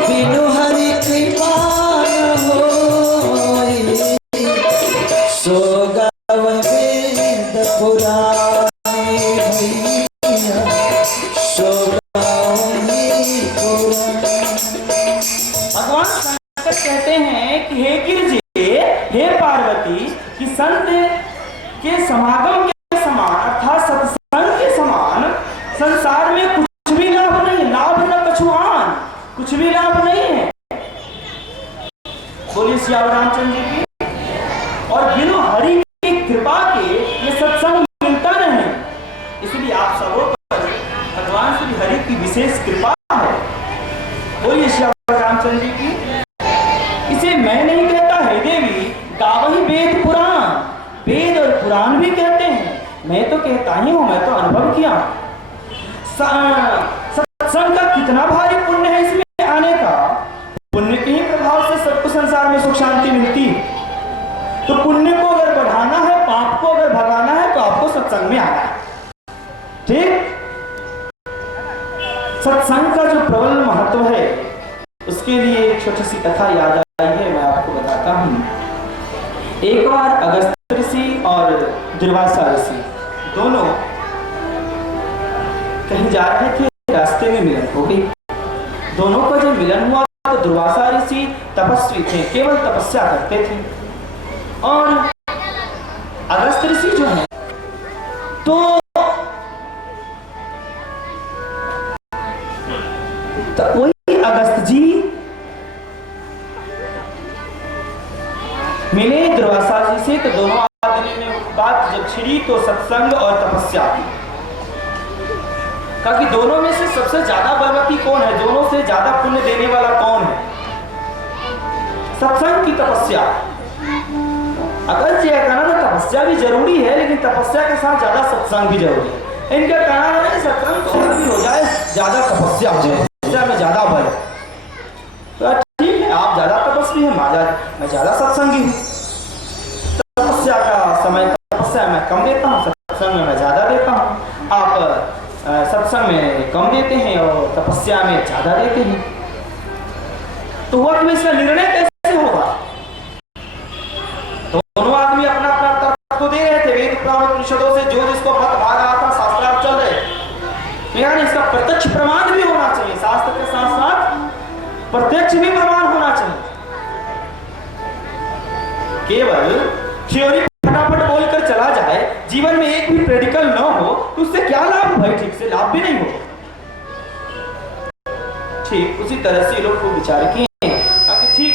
बिनु हरि कृपा न होई, सो गव वेद पुराण भैया, सो भगवान शंकर कहते हैं कि हे गिरिजे, हे पार्वती, कि संत के समागम के समान अर्थात सत्संग के समान संसार में कुछ भी लाभ नहीं, लाभ न कछुआन, कुछ भी लाभ नहीं है। बोलिए सियावर रामचंद्र जी की। और बिनु हरि की कृपा के ये सत्संग मिलता नहीं, इसलिए आप सबों पर भगवान श्री हरि की विशेष कृपा है। बोलिए सियावर रामचंद्र जी की। इसे मैं नहीं कहता है देवी, गावही वेद पुराण, वेद और पुराण भी कहते हैं, मैं तो कहता ही हूं, मैं तो अनुभव किया। सत्संग का कितना भारी पुण्य है इसमें आने का। पुण्य के ही प्रभाव से सबको संसार में सुख शांति मिलती है। तो पुण्य को अगर बढ़ाना है, पाप को अगर भगाना है, तो आपको सत्संग में आना है। ठीक? सत्संग का जो प्रबल महत्व है उसके लिए एक छोटी सी कथा याद आई है, मैं आपको बताता हूं। एक बार अगस्त ऋषि और दुर्वासा ऋषि दोनों कहीं जा रहे थे, रास्ते में मिलन हो गई। दोनों का जब मिलन हुआ तो दुर्वासा ऋषि तपस्वी थे, केवल तपस्या करते थे, और अगस्त ऋषि जो है तो वही अगस्त जी मिले दुर्वासा जी से। तो दोनों आदमी ने बात जब छिड़ी तो सत्संग और तपस्या की, कहा कि दोनों में से सबसे ज्यादा बलवती कौन है, दोनों से ज्यादा पुण्य देने वाला कौन है? सत्संग की तपस्या। अगर जी कहना तो तपस्या भी जरूरी है, लेकिन तपस्या के साथ ज्यादा सत्संग भी जरूरी है। इनका कहना है सत्संग थोड़ा भी हो जाए, ज्यादा तपस्या हो जाए, तपस्या में ज्यादा बल। तो ठीक है, आप ज्यादा तपस्वी हैं, मैं ज्यादा सत्संगी हूँ। तपस्या का समय तपस्या में कम देता हूँ, सत्संग में मैं ज्यादा देता हूँ। आप सत्संग में कम देते हैं और तपस्या में ज्यादा देते हैं। तो वक्त में इसका निर्णय कैसे होगा? दोनों आदमी अपना अपना तर्क तो दे रहे थे, वेद पुराण उपनिषदों से जो जिसको मत भा रहा था, शास्त्रार्थ चल रहे, लेकिन इसका प्रत्यक्ष प्रमाण भी होना चाहिए। शास्त्र के साथ साथ प्रत्यक्ष भी प्रमाण होना चाहिए। केवल थ्योरी फटाफट बोलकर चला जाए, जीवन में एक भी प्रैक्टिकल न हो, तो उससे क्या लाभ भाई? ठीक से लाभ भी नहीं हो। ठीक उसी तरह से लोग को विचार किए ताकि ठीक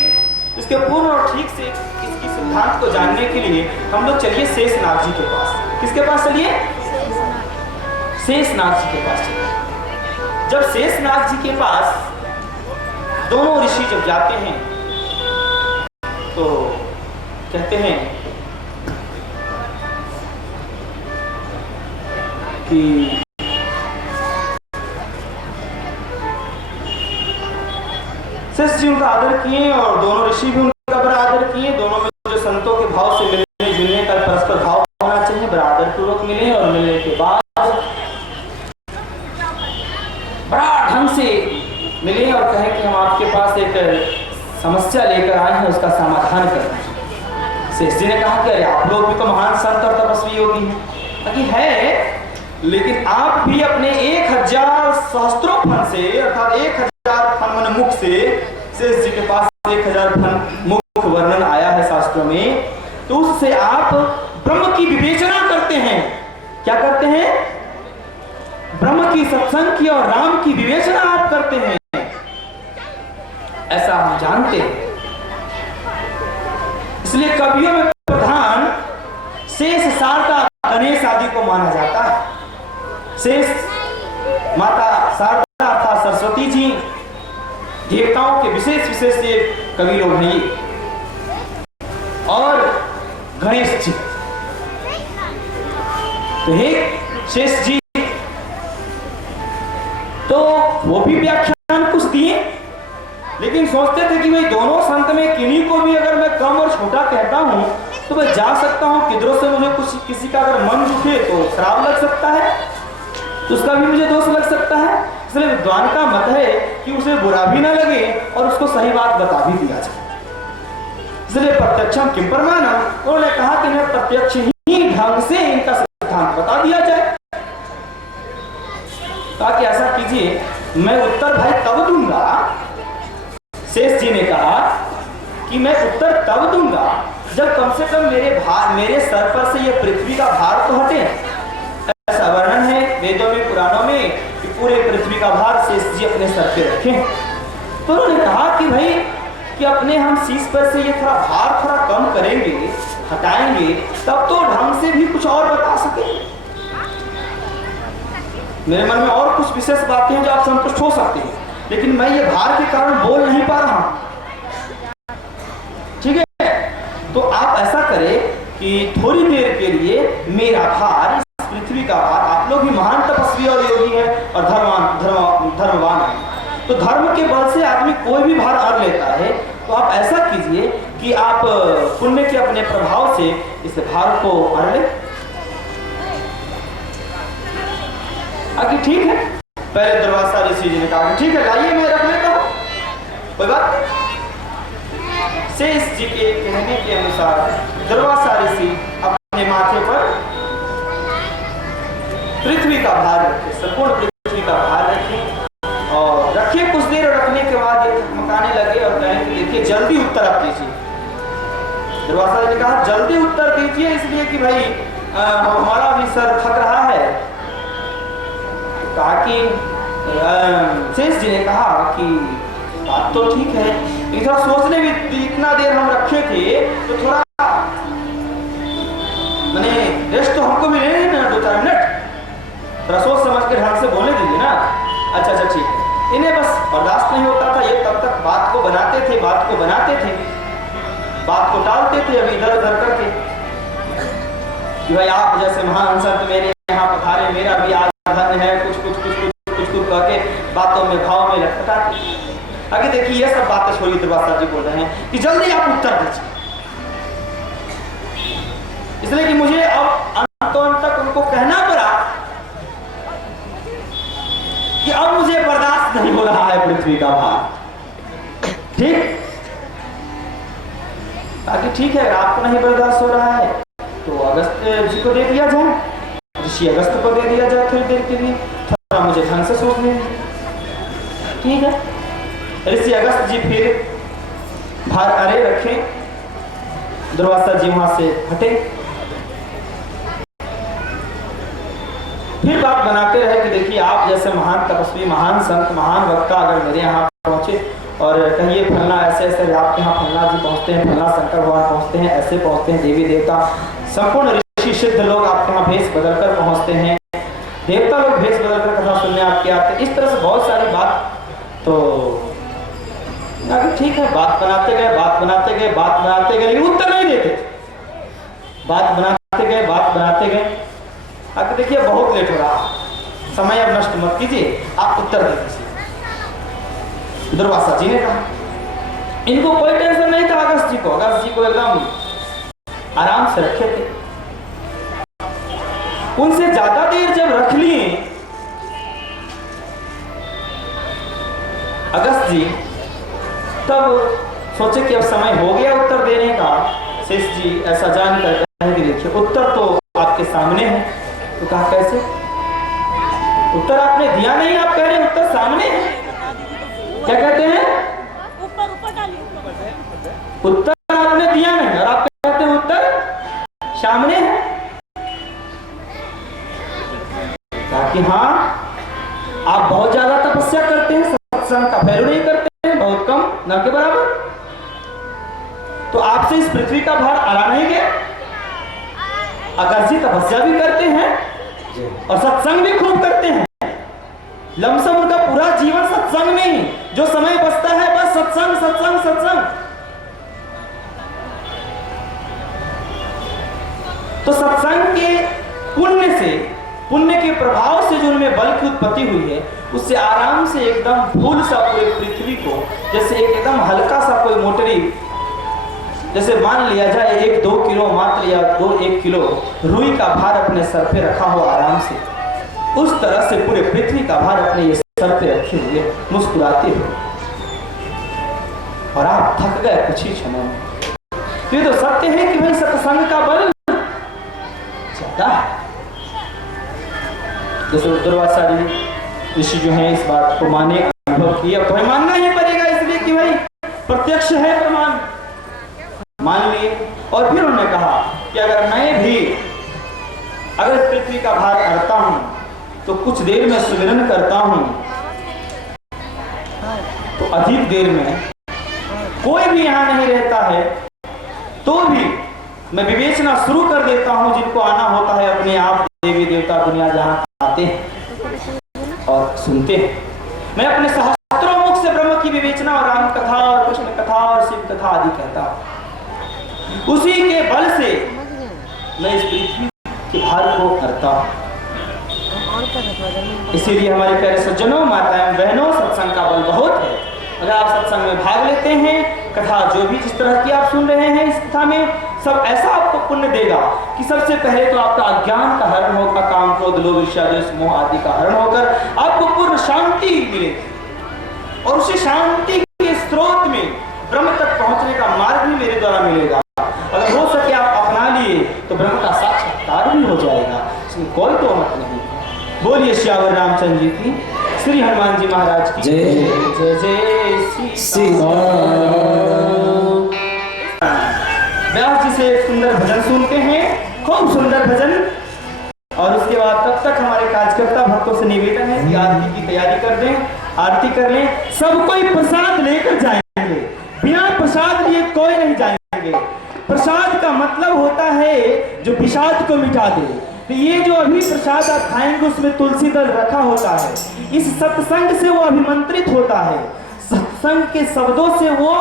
इसके पूर्ण और ठीक से इसकी सिद्धांत को जानने के लिए हम लोग चलिए शेषनाग जी के पास। किसके पास चलिए? शेषनाग जी के पास चलिए। जब शेषनाग जी के पास दोनों ऋषि जब जाते हैं तो कहते हैं कि शिष्य जी उनका आदर किए और दोनों ऋषि भी उनका बड़ा आदर किए। दोनों में जो संतों के भाव से मिलने जुलने का परस्पर भाव होना चाहिए, बड़ा आदर पूर्वक मिले और मिलने के बाद बड़ा ढंग से मिले और कहे कि हम आपके पास एक समस्या लेकर आए हैं, उसका समाधान करना है। शेष जी ने कहा कि अरे आप लोग भी तो महान संत और तपस्वी योगी हैं। कि है, लेकिन आप भी अपने 1000 सहस्त्रों फन से अर्थात 1000 फन मन मुख से, शेष जी के पास 1000 फन मुख वर्णन आया है शास्त्रों में, तो उससे आप ब्रह्म की विवेचना करते हैं। क्या करते हैं? ब्रह्म की, सत्संग की और राम की विवेचना आप करते हैं, ऐसा हम जानते हैं। इसलिए कवियों में प्रधान शेष, शारदा, गणेश आदि को माना जाता है। शेष माता शारदा अर्थात सरस्वती जी, देवताओं के विशेष विशेष से कवि लोग हैं ये, और गणेश जी। तो हे शेष जी, तो वो भी व्याख्यान कुछ दिए, लेकिन सोचते थे कि भाई दोनों संत में किन्हीं को भी अगर मैं कम और छोटा कहता हूं तो मैं जा सकता हूं किधरों से, मुझे कुछ किसी का अगर मन दुखे तो खराब लग सकता है, तो उसका भी मुझे दोष लग सकता है। इसलिए विद्वान का मत है कि उसे बुरा भी ना लगे और उसको सही बात बता भी दिया जाए। इसलिए प्रत्यक्षम किम प्रमाणम, उन्होंने कहा कि मैं प्रत्यक्ष ही ढंग से इनका सिद्धांत बता दिया जाए। ताकि ऐसा कीजिए, मैं उत्तर भाई तब दूंगा। शेष जी ने कहा कि मैं उत्तर तब दूंगा जब कम से कम मेरे सर पर से यह पृथ्वी का भार तो हटे। ऐसा वर्णन है वेदों में, पुराणों में कि पूरे पृथ्वी का भार शेष जी अपने सर पे रखें। तो उन्होंने कहा कि भाई कि अपने हम शीश पर से ये थोड़ा भार थोड़ा कम करेंगे, हटाएंगे, तब तो ढंग से भी कुछ और बता सकेंगे। मेरे मन में और कुछ विशेष बातें हैं जो आप संतुष्ट हो सकते हैं, लेकिन मैं ये भार के कारण बोल नहीं पा रहा हूं। ठीक है, तो आप ऐसा करें कि थोड़ी देर के लिए मेरा भार, इस पृथ्वी का भार, आप लोग भी महान तपस्वी और योगी हैं और धर्मवान हैं, तो धर्म के बल से आदमी कोई भी भार हर लेता है। तो आप ऐसा कीजिए कि आप पुण्य के अपने प्रभाव से इस भार को हर ले। आगे ठीक है, पहले दुर्वासा ऋषि जी ने कहा ठीक है लाइए मैं रख लेता हूं, कोई बात नहीं। शेष जी के कहने के अनुसार दुर्वासा ऋषि अपने माथे पर पृथ्वी का भार रखे, संपूर्ण पृथ्वी का भार रखे और रखे। कुछ देर रखने के बाद ये मकाने लगे और कहें कि देखिए जल्दी उत्तर आप दीजिए। दुर्वासा जी ने कहा जल्दी उत्तर दीजिए इसलिए कि भाई हमारा भी सर थक रहा है। कहा कि शेष जी ने कहा कि बात तो ठीक है, लेकिन थोड़ा सोचने में इतना देर हम रखे थे तो थोड़ा मैंने रेस्ट तो हमको भी लेना ना, 2-4 मिनट थोड़ा सोच समझ के ढंग से बोलने दीजिए ना। अच्छा ठीक है। इन्हें बस बर्दाश्त नहीं होता था, ये तब तक बात को बनाते थे, बात को टालते थे अभी इधर उधर करके कि भाई आप जैसे महान संत मेरे यहाँ पधारे, मेरा भी धन है, कुछ करके बातों में भाव में लटपटाते। आगे देखिए ये सब बातें छोड़िए, दुर्वासा जी बोल रहे हैं कि जल्दी आप उत्तर दीजिए, इसलिए कि मुझे अब अंत तक उनको कहना पड़ा कि अब मुझे बर्दाश्त नहीं हो रहा है पृथ्वी का भार। ठीक, आगे ठीक है, आपको नहीं बर्दाश्त हो रहा है तो अगस्त जी को दे दिया जाए, ऋषि अगस्त को दे दिया जाए थोड़ी देर के लिए, थोड़ा मुझे ढंग से सोचने। ठीक है, ऋषि अगस्त जी फिर भार अरे रखे, दुर्वासा जी वहां से हटे, फिर बात बनाते रहे कि देखिए आप जैसे महान तपस्वी, महान संत, महान वक्ता अगर मेरे यहाँ पहुंचे और कहिए फलना ऐसे ऐसे, आपके यहाँ फलना जी पहुंचते हैं, फलना शंकर भगवान पहुंचते हैं, ऐसे पहुंचते हैं, देवी देवता संपूर्ण ऋषि सिद्ध लोग आपके यहाँ भेष बदलकर पहुंचते हैं, देवता लोग भेष बदलकर कथा सुनने आपके आते हैं, इस तरह से बहुत सारी बात। तो अरे ठीक है, बात बनाते गए, बात बनाते गए, बात बनाते गए, लेकिन उत्तर नहीं देते। बात बनाते गए, बात बनाते गए, अब देखिए बहुत लेट हो रहा, समय अब नष्ट मत कीजिए, आप उत्तर दे दीजिए। दुर्वासा जी ने कहा, इनको कोई टेंशन नहीं था अगस्त जी को। अगस्त जी को एकदम आराम से रखे थे। उनसे ज्यादा देर जब रख लिए अगस्त जी, तब सोचे कि अब समय हो गया उत्तर देने का। शेष जी ऐसा जानकर कहे कि देखिए उत्तर तो आपके सामने है। तो कहा कैसे? उत्तर आपने दिया नहीं, आप कह रहे हैं उत्तर सामने है। क्या कहते हैं? ऊपर ऊपर डालिए। उत्तर आपने दिया नहीं और आप कहते हैं उत्तर सामने है। कहा कि हाँ, आप बहुत ज्यादा तपस्या करते हैं, सत्संग का वैल्यू नहीं करते हैं, बहुत कम, न के बराबर। तो आपसे इस पृथ्वी का भार आला नहीं गया। अगर जी तपस्या भी करते हैं और सत्संग भी खूब करते हैं, लमसम उनका पूरा जीवन सत्संग में ही, जो समय बचता है बस सत्संग सत्संग सत्संग। तो सत्संग के पुण्य से, पुण्य के प्रभाव से जो उनमें बल की उत्पत्ति हुई है, उससे आराम से एकदम फूल सा पूरे पृथ्वी को, जैसे एकदम हल्का सा कोई मोटरी, जैसे मान लिया जाए 1-2 किलो मात्र या 2-1 किलो रुई का भार अपने सर पे रखा हो आराम से, उस तरह से पूरे पृथ्वी का भार अपने ये सर पे रखे हुए मुस्कुराते हुए, और आप थक गए कुछ ही क्षणों में। ये तो सत्य है कि भाई सत्संग का बल ज्यादा है। जैसे दुर्वासा ऋषि जो है इस बात को माने, अनुभव किया, तो मानना ही पड़ेगा, इसलिए कि भाई प्रत्यक्ष है प्रमाण, मान लिए। और फिर उन्होंने कहा कि अगर मैं भी अगर पृथ्वी का भार करता हूं तो कुछ देर में सुमिरन करता हूं, तो अधिक देर में कोई भी यहां नहीं रहता है, तो भी मैं विवेचना शुरू कर देता हूं। जिनको आना होता है अपने आप, देवी देवता दुनिया जहां आते हैं और सुनते हैं, मैं अपने सहस्त्रों मुख से ब्रह्म की विवेचना और राम कथा और कृष्ण कथा और शिव कथा आदि कहता हूं। उसी के बल से मैं इस पृथ्वी के भार को हरता हूं। इसीलिए हमारे प्यारे सज्जनों, माताएं, बहनों, सत्संग का बल बहुत है। अगर आप सत्संग में भाग लेते हैं, कथा जो भी जिस तरह की आप सुन रहे हैं, इस कथा में सब ऐसा आपको पुण्य देगा कि सबसे पहले तो आपका अज्ञान का हरण होगा, काम क्रोध लोभ ईर्ष्या द्वेष मोह आदि का हरण होकर आपको पूर्ण शांति मिलेगी, और उसी शांति के स्रोत में ब्रह्म तक पहुंचने का मार्ग भी मेरे द्वारा मिलेगा। अगर हो सके आप अपना लिए तो ब्रह्म का साक्षात्कार भी हो जाएगा, इसमें कोई तो मत नहीं। बोलिए श्यावर रामचंद्र जी की, श्री हनुमान जी महाराज की जय जय जय श्री राम। व्यास जी से एक सुंदर भजन सुनते हैं, खूब सुंदर भजन, और उसके बाद तब तक हमारे कार्यकर्ता भक्तों से निवेदन है कि आरती की तैयारी कर दें, आरती कर लें। सब कोई प्रसाद लेकर जाएंगे, बिना प्रसाद लिए कोई नहीं जाएंगे। प्रसाद का मतलब होता है जो विषाद को मिटा दे। तो ये जो अभी प्रसाद आप खाएंगे उसमें तुलसी दल रखा होता है, इस सत्संग से वो अभिमंत्रित होता है, सत्संग के शब्दों से वो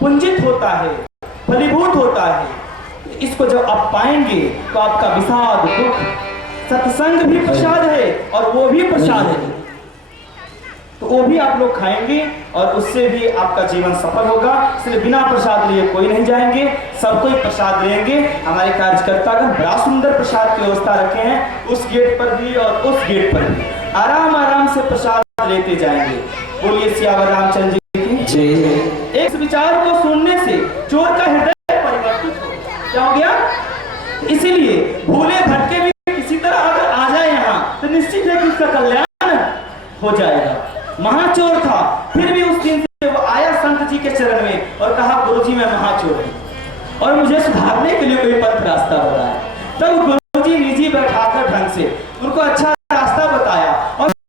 पुंजित होता है, फलीभूत होता है। इसको जब आप पाएंगे तो आपका विषाद दुख, सत्संग भी प्रसाद है और वो भी प्रसाद है, तो वो भी आप लोग खाएंगे और उससे भी आपका जीवन सफल होगा। इसलिए बिना प्रसाद लिए कोई नहीं जाएंगे, सब कोई प्रसाद लेंगे। हमारे कार्यकर्तागण बड़ा सुंदर प्रसाद की व्यवस्था रखे हैं, उस गेट पर भी और उस गेट पर भी आराम आराम से प्रसाद लेते जाएंगे। बोलिए सियावर रामचंद्र जी की जय। एक विचार को सुनने से चोर का हृदय परिवर्तित हो, क्या हो गया? इसीलिए भूले भटके भी किसी तरह अगर आ जाए यहाँ तो निश्चित है कि उसका कल्याण हो जाएगा। महाचोर था, फिर भी उस दिन से वो आया संत जी के चरण में और कहा गुरुजी मैं महाचोर हूँ और मुझे सुधारने के लिए कोई पथ रास्ता हो रहा है। तब गुरुजी निजी बैठाकर ढंग से उनको अच्छा